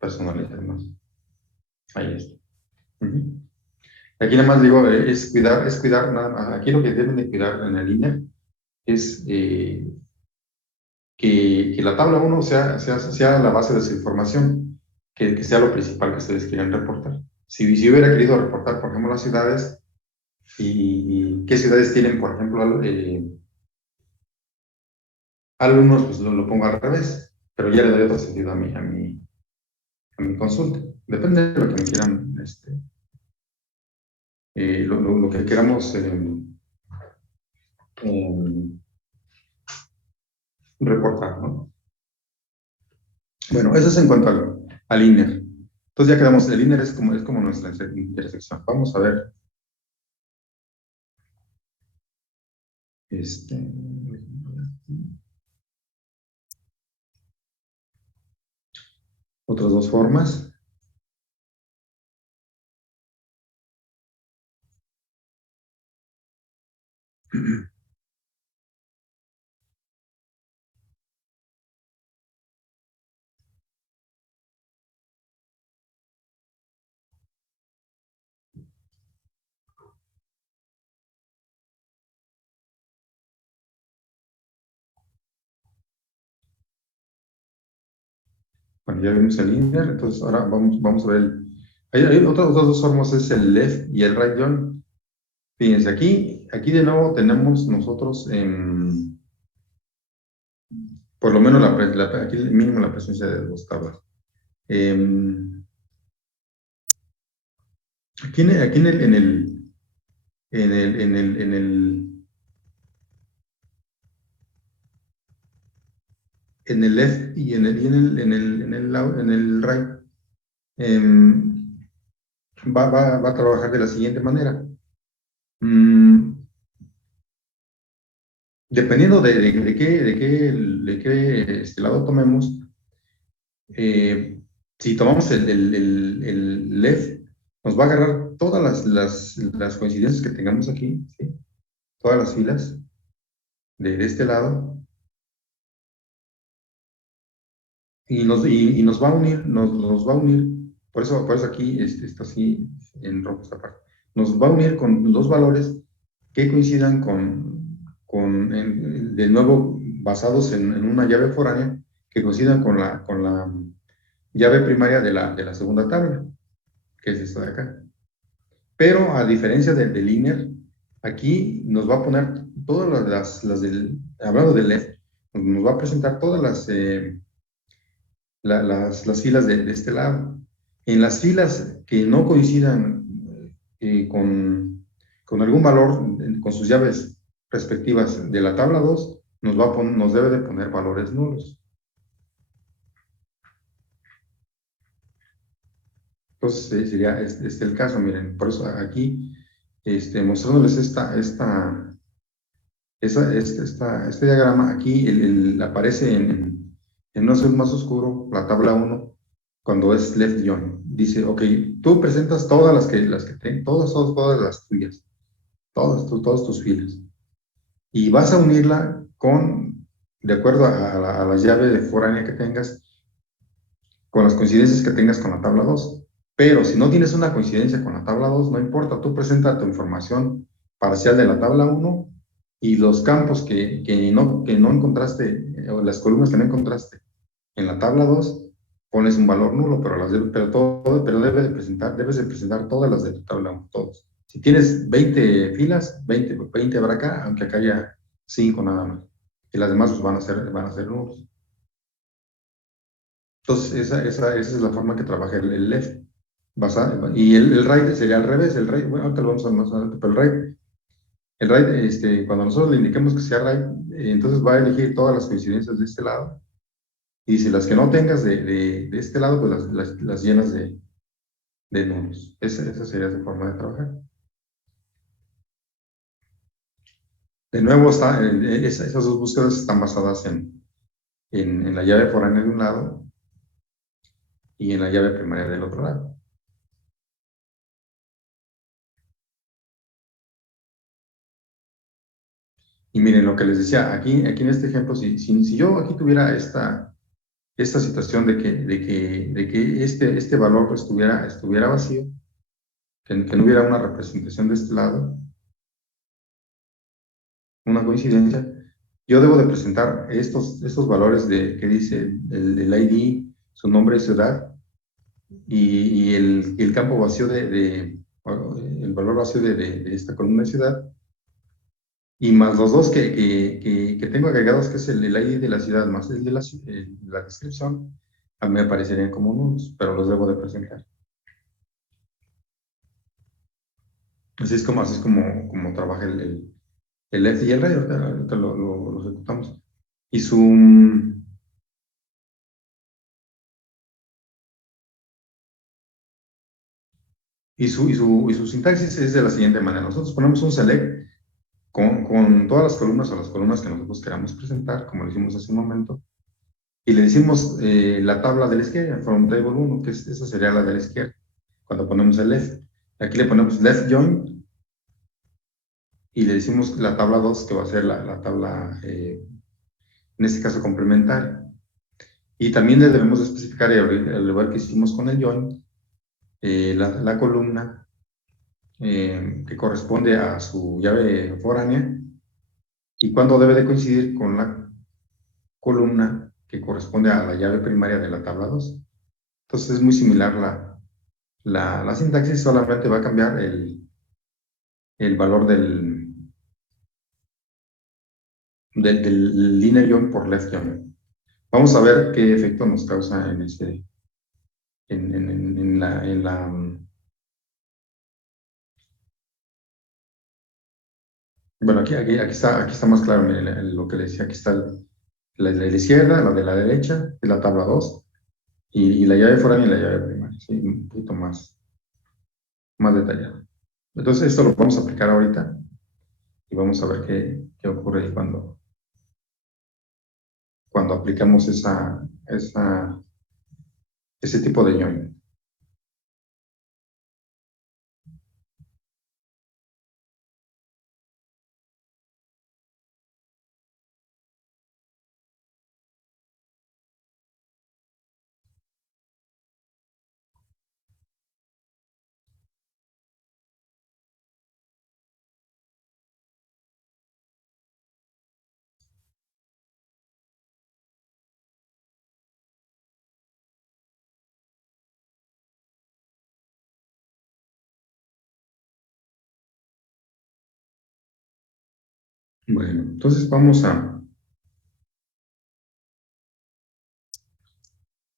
personalizar más. Ahí está. Ujú. Aquí nada más digo, es cuidar, nada más. Aquí lo que deben de cuidar en el INER es que la tabla 1 sea la base de su información, que sea lo principal que ustedes quieran reportar. Si hubiera querido reportar, por ejemplo, las ciudades y qué ciudades tienen, por ejemplo, alumnos, pues lo pongo al revés, pero ya le doy otro sentido a mi consulta. Depende de lo que me quieran, lo que queramos em, reportar, ¿no? Bueno, eso es en cuanto al INER. Entonces ya quedamos, el INER es como nuestra intersección. Vamos a ver este, otras dos formas. Bueno, ya vimos el INER, entonces ahora vamos a ver hay otras dos formas, es el left y el right join. Fíjense, aquí de nuevo tenemos nosotros por lo menos aquí mínimo la presencia de dos tablas. Aquí en el left y en el right, em, va a trabajar de la siguiente manera. Mm, Dependiendo de qué lado tomemos, eh, si tomamos el left, nos va a agarrar todas las coincidencias que tengamos aquí, ¿sí? Todas las filas de este lado, y nos va a unir, nos va a unir, por eso aquí está así en rojo esta parte, nos va a unir con dos valores que coincidan de nuevo, basados en una llave foránea, que coincidan con la llave primaria de la segunda tabla, que es esta de acá. Pero a diferencia del inner, aquí nos va a poner todas hablando del left, nos va a presentar todas las filas de este lado. En las filas que no coincidan con algún valor, con sus llaves respectivas de la tabla 2, nos debe de poner valores nulos. Entonces, sería el caso. Miren, por eso aquí, mostrándoles este diagrama, aquí aparece en un azul más oscuro la tabla 1 cuando es left join. Dice, ok, tú presentas todas todas las tuyas, todas tus filas, y vas a unirla de acuerdo a la llave de foránea que tengas, con las coincidencias que tengas con la tabla 2. Pero si no tienes una coincidencia con la tabla 2, no importa, tú presenta tu información parcial de la tabla 1, y los campos que no encontraste, o las columnas que no encontraste en la tabla 2, pones un valor nulo, pero debes de presentar todas las de tu tabla 1, todos. Si tienes 20 filas, 20 habrá acá, aunque acá haya 5 nada más. Y las demás pues, van a ser nulos. Entonces, esa es la forma que trabaja el left. Y el right sería al revés. El right, bueno, ahorita lo vamos a ver más adelante, pero el right, cuando nosotros le indiquemos que sea right, entonces va a elegir todas las coincidencias de este lado. Y si las que no tengas de este lado, pues las llenas de nulos. Esa sería su forma de trabajar. De nuevo, esas dos búsquedas están basadas en la llave foránea de un lado y en la llave primaria del otro lado. Y miren lo que les decía, aquí en este ejemplo, si yo aquí tuviera esta situación de que este valor pues, estuviera vacío, que no hubiera una representación de este lado, una coincidencia, yo debo de presentar estos valores que dice el ID, su nombre y ciudad, y el campo vacío el valor vacío de esta columna de ciudad, y más los dos que tengo agregados, que es el ID de la ciudad más el de la descripción, a mí me aparecerían como nulos, pero los debo de presentar. Así es como trabaja el left y el right. Ahorita lo ejecutamos. Y su, y su sintaxis es de la siguiente manera. Nosotros ponemos un select con todas las columnas o las columnas que nosotros queramos presentar, como lo hicimos hace un momento, y le decimos la tabla de la izquierda, from table 1, que esa sería la de la izquierda, cuando ponemos el left. Aquí le ponemos left join, y le decimos la tabla 2, que va a ser la tabla, en este caso, complementaria. Y también le debemos especificar, al igual que hicimos con el join, la columna que corresponde a su llave foránea, y cuándo debe de coincidir con la columna que corresponde a la llave primaria de la tabla 2. Entonces es muy similar la sintaxis, solamente va a cambiar el valor del linear join por left join. Vamos a ver qué efecto nos causa en Bueno, aquí está más claro, miren, lo que le decía. Aquí está la de la izquierda, la de la derecha, y la tabla 2 y la llave foránea y la llave primaria, ¿sí? Un poquito más detallado. Entonces, esto lo vamos a aplicar ahorita y vamos a ver qué ocurre ahí cuando aplicamos ese tipo de ñoño. Bueno, entonces vamos a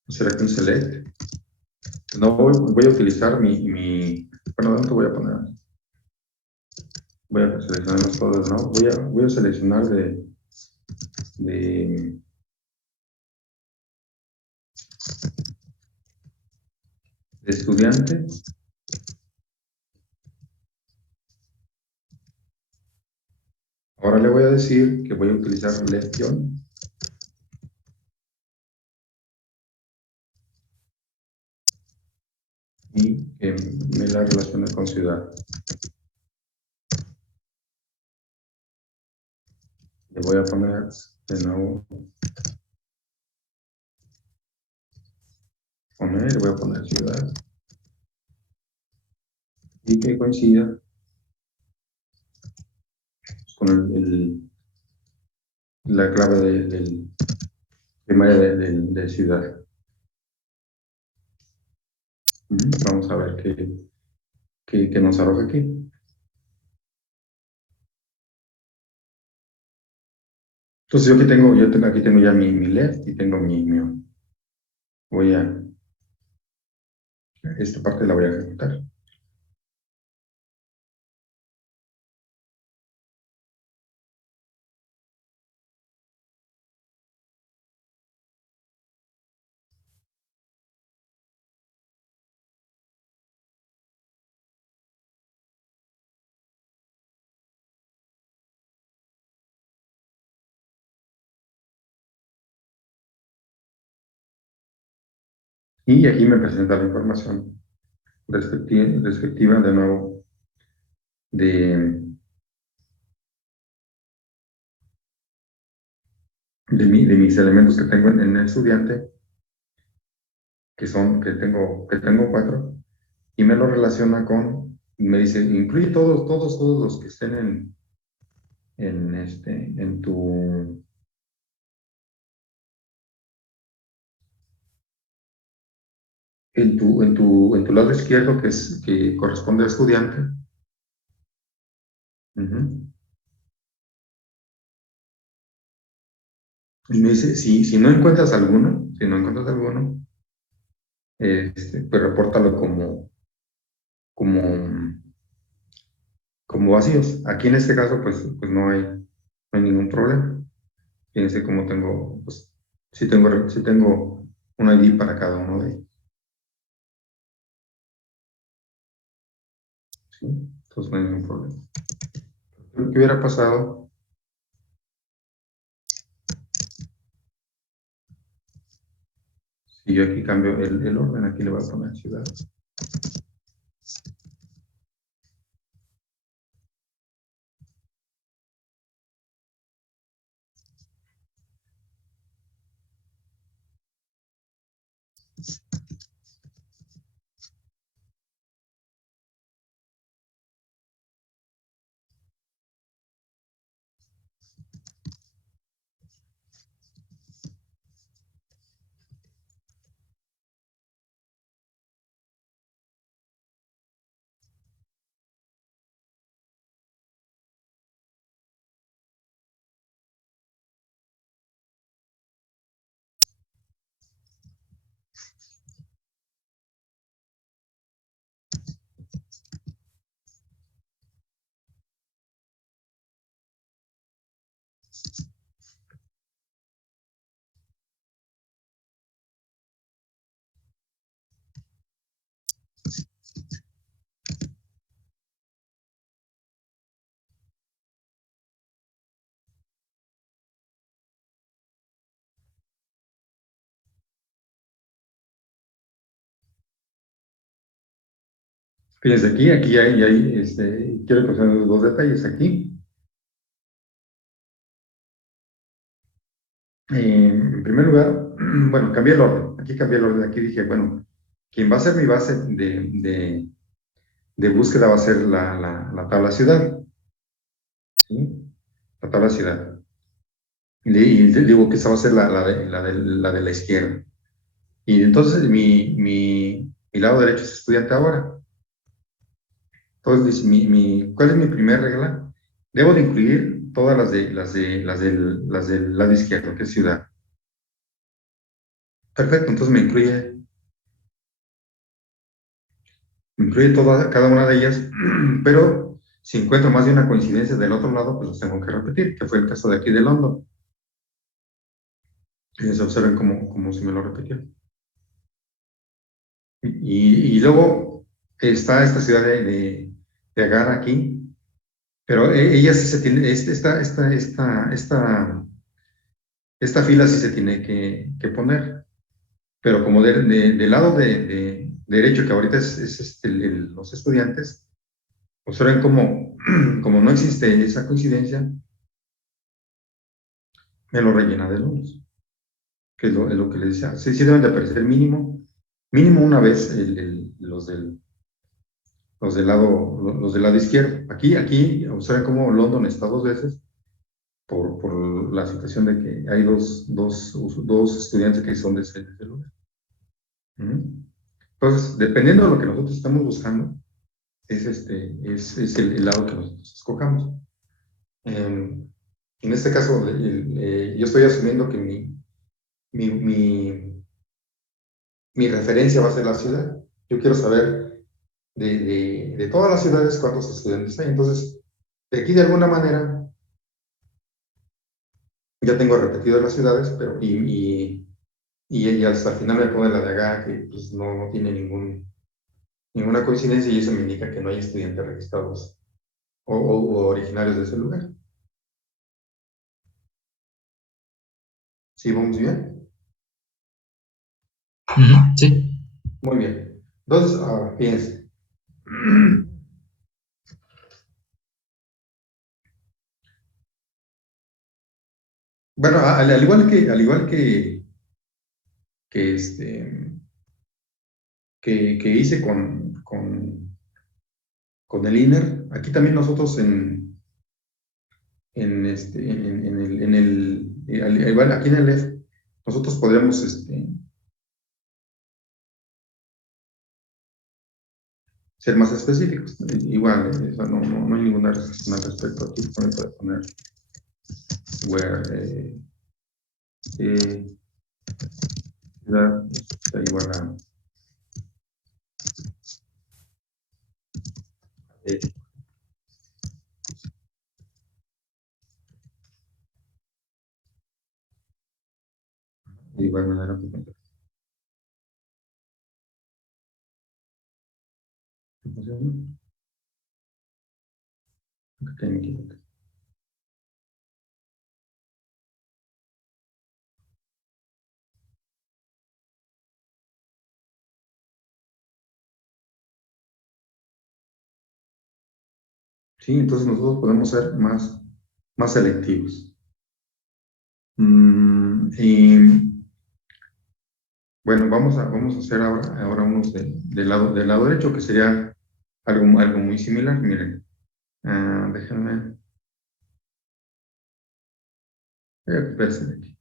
hacer aquí un select. No voy a utilizar bueno, ¿dónde voy a poner? Voy a seleccionarlos todos, ¿no? Voy a seleccionar de, de estudiante. Ahora le voy a decir que voy a utilizar left-ion y que me la relacione con ciudad. Le voy a poner de nuevo le voy a poner ciudad y que coincida con la clave del primaria de ciudad. Vamos a ver qué nos arroja aquí. Entonces aquí tengo ya mi left y tengo mi on. Esta parte la voy a ejecutar. Y aquí me presenta la información respectiva de nuevo de, de mis elementos que tengo en el estudiante, que tengo 4, y me lo relaciona me dice, incluye todos los que estén en en tu lado izquierdo, que corresponde a estudiante. Y me dice, si no encuentras alguno, pues repórtalo como, como vacíos. Aquí en este caso, pues no hay ningún problema. Fíjense cómo tengo, pues, sí tengo un ID para cada uno de ellos. ¿Sí? Entonces no hay ningún problema. ¿Qué hubiera pasado si yo aquí cambio el orden? Aquí le voy a poner ciudad. Fíjense aquí hay, quiero que vean dos detalles aquí. En primer lugar, bueno, cambié el orden. Aquí cambié el orden. Aquí dije, bueno, quien va a ser mi base de búsqueda va a ser la tabla ciudad. ¿Sí? La tabla ciudad. Y digo que esa va a ser la de la izquierda. Y entonces mi lado derecho es estudiante ahora. Entonces, ¿cuál es mi primera regla? Debo de incluir todas las del lado izquierdo, que es ciudad. Perfecto, entonces me incluye cada una de ellas, pero si encuentro más de una coincidencia del otro lado, pues los tengo que repetir, que fue el caso de aquí de London. Se observen cómo se me lo repitió. Y luego está esta ciudad de Agar aquí, pero ella sí se tiene, esta fila sí se tiene que poner, pero como del lado de derecho, que ahorita es los estudiantes, observen como no existe esa coincidencia, me lo rellena de lunes, que es lo que les decía. Sí, sí deben de aparecer mínimo una vez los del lado izquierdo. Aquí observen cómo London está dos veces por la situación de que hay dos estudiantes que son de ese lugar. Entonces, dependiendo de lo que nosotros estamos buscando, es el lado que nosotros escojamos. En este caso, yo estoy asumiendo que mi, mi, mi referencia va a ser la ciudad. Yo quiero saber de todas las ciudades cuántos estudiantes hay. Entonces, de aquí de alguna manera, ya tengo repetidas las ciudades, pero y hasta el final me pone la de acá, que pues, no tiene ninguna coincidencia y eso me indica que no hay estudiantes registrados o originarios de ese lugar. ¿Sí, vamos bien? Sí. Muy bien. Entonces, ahora, fíjense. Bueno, al igual que hice con el INER, aquí también nosotros igual aquí en el EF, nosotros podríamos ser más específicos. Igual, no hay ninguna restricción al respecto. Aquí también puede poner where ciudad está igual a eh, de igual manera. ¿Qué funciona? Aquí me equivoqué. Sí, entonces nosotros podemos ser más selectivos. Y bueno, vamos a hacer ahora unos del lado derecho, que sería algo muy similar. Miren, déjenme, espérense aquí.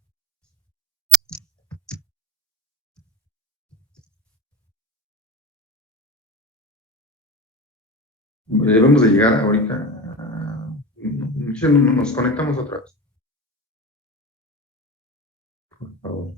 Debemos de llegar ahorita. Sí, nos conectamos otra vez, por favor.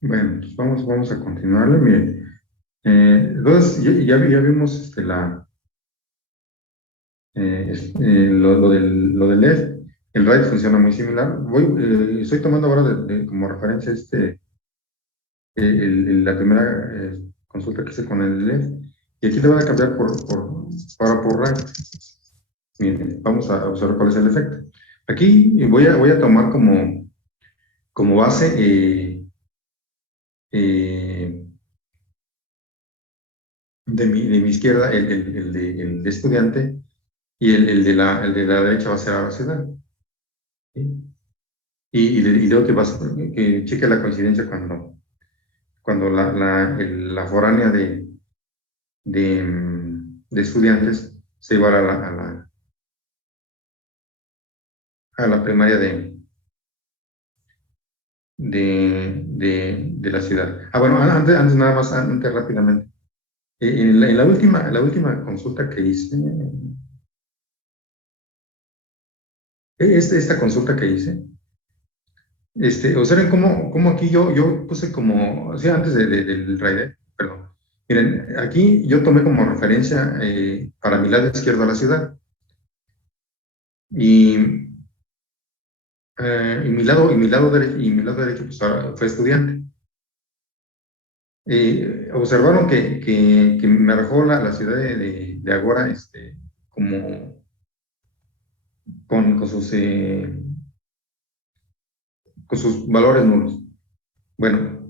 Bueno, pues vamos a continuarle. Mire, entonces, ya vimos lo del LED. El RAID funciona muy similar. Estoy tomando ahora como referencia la primera consulta que hice con el LED. Y aquí le voy a cambiar ahora por RAID. Miren, vamos a observar cuál es el efecto. Aquí voy a tomar como base eh, de mi izquierda el de estudiante y el de la derecha va a ser a la ciudad. ¿Sí? Y luego que cheque la coincidencia cuando la foránea de estudiantes se iguala a la primaria de la ciudad. Ah, bueno, antes nada más, antes rápidamente. En la última consulta que hice, esta consulta que hice, observen cómo aquí yo puse como, o sea, antes del rider, perdón. Miren, aquí yo tomé como referencia para mi lado izquierdo a la ciudad y, y mi lado derecho pues, ahora fue estudiante. Observaron que me arrojó la ciudad de Agora como con con sus valores nulos. Bueno,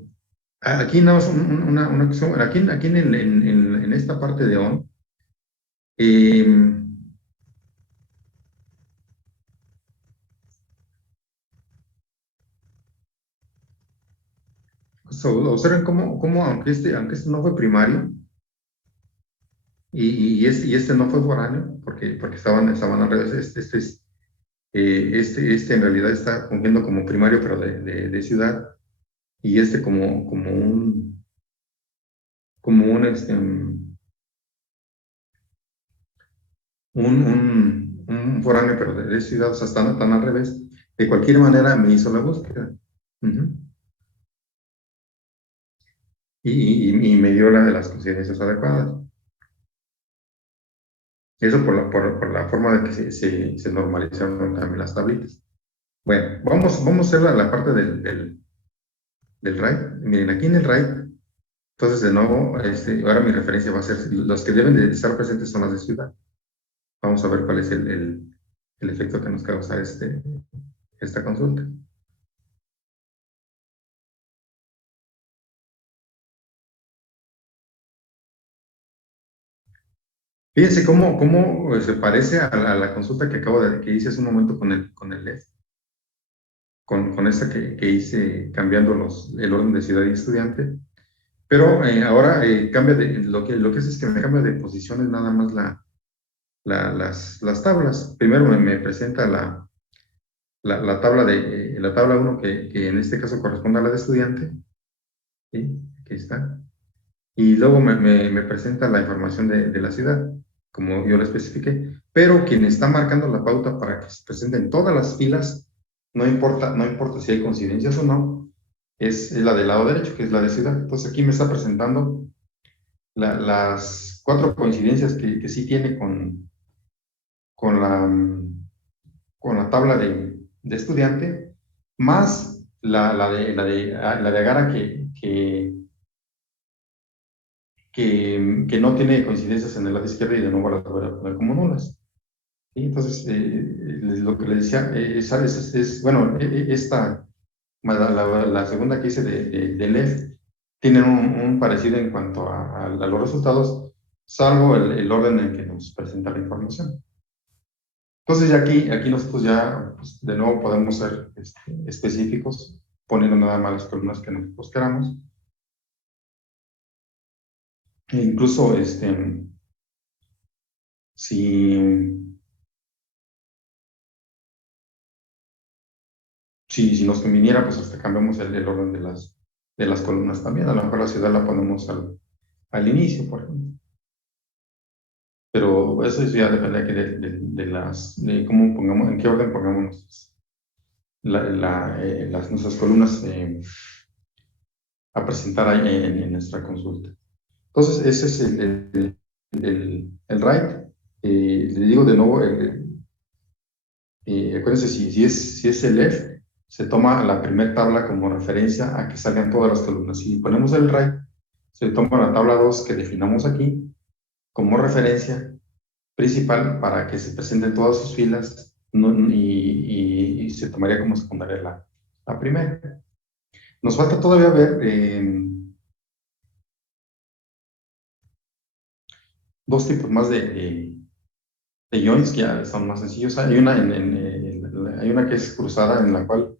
aquí nada más una cuestión, aquí en esta parte de ON, eh, observen cómo aunque este no fue primario y este no fue foráneo, porque estaban al revés, este en realidad está fungiendo como primario, pero de ciudad, y este como un foráneo, pero de ciudad, o sea, están al revés. De cualquier manera me hizo la búsqueda. Ujú. Y me dio la de las coincidencias adecuadas. Eso por la forma de que se normalizaron también las tablitas. Bueno, vamos a hacer la parte del RAID. Miren, aquí en el RAID, entonces de nuevo, ahora mi referencia va a ser, los que deben de estar presentes son las de ciudad. Vamos a ver cuál es el efecto que nos causa esta consulta. Fíjense cómo se parece a la consulta que hice hace un momento con el LED, con esta que hice cambiando el orden de ciudad y estudiante. Pero ahora cambia lo que es que me cambia de posiciones nada más las tablas. Primero me presenta la tabla 1 que en este caso corresponde a la de estudiante. ¿Sí? Aquí está. Y luego me presenta la información de la ciudad, como yo la especifiqué. Pero quien está marcando la pauta para que se presenten todas las filas, no importa si hay coincidencias o no, es la del lado derecho, que es la de ciudad. Entonces aquí me está presentando las cuatro coincidencias que sí tiene con con la tabla de estudiante, más la de Agara que no tiene coincidencias en el lado izquierdo y de nuevo las voy a poner como nulas. ¿Sí? Entonces, lo que les decía, bueno, la segunda que hice de LEF, tienen un parecido en cuanto a los resultados, salvo el orden en que nos presenta la información. Entonces, ya aquí nosotros ya, pues, de nuevo podemos ser específicos, poniendo nada más las columnas que nosotros queramos. E incluso, si, si nos conviniera, pues hasta cambiamos el orden de las columnas también. A lo mejor la ciudad la ponemos al inicio, por ejemplo. Pero eso ya depende aquí de cómo pongamos, en qué orden pongamos nuestras columnas a presentar ahí en nuestra consulta. Entonces, ese es el RAID. Le digo de nuevo, acuérdense, si es el F, se toma la primera tabla como referencia a que salgan todas las columnas. Si ponemos el RAID, se toma la tabla 2 que definamos aquí como referencia principal para que se presenten todas sus filas, y se tomaría como secundaria la primera. Nos falta todavía ver dos tipos más de joins que ya son más sencillos. Hay una que es cruzada, en la cual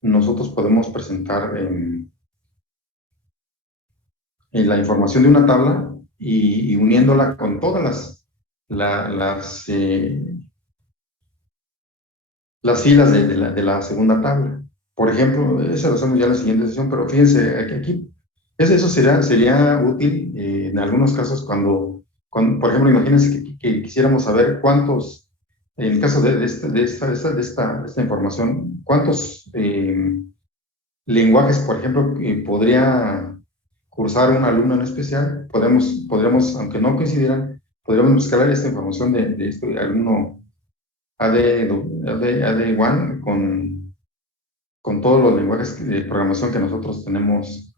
nosotros podemos presentar la información de una tabla y uniéndola con todas las filas de la segunda tabla. Por ejemplo, eso lo hacemos ya en la siguiente sesión, pero fíjense aquí eso sería útil en algunos casos cuando, por ejemplo, imagínense que quisiéramos saber cuántos, en el caso de esta información, cuántos lenguajes, por ejemplo, podría cursar un alumno en especial. Podríamos, aunque no coincidieran, podríamos buscar esta información de este alumno AD1 con todos los lenguajes de programación que nosotros tenemos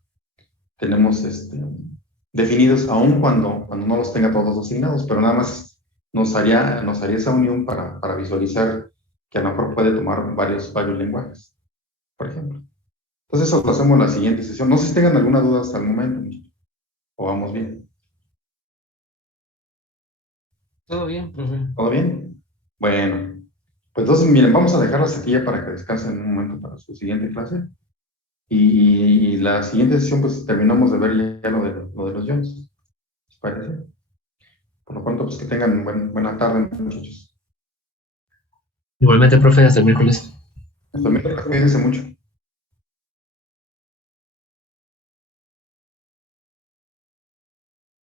definidos, aun cuando no los tenga todos asignados, pero nada más nos haría esa unión para visualizar que a lo mejor puede tomar varios lenguajes, por ejemplo. Entonces eso lo hacemos en la siguiente sesión. No sé si tengan alguna duda hasta el momento, o vamos bien. Todo bien, profe. ¿Todo bien? Bueno, pues entonces miren, vamos a dejar la sequía para que descansen un momento para su siguiente clase. Y la siguiente sesión, pues terminamos de ver ya lo de los joins. ¿Les parece? Por lo pronto, pues que tengan buena tarde, muchachos. Igualmente, profe, hasta el miércoles. Hasta el miércoles, cuídense mucho.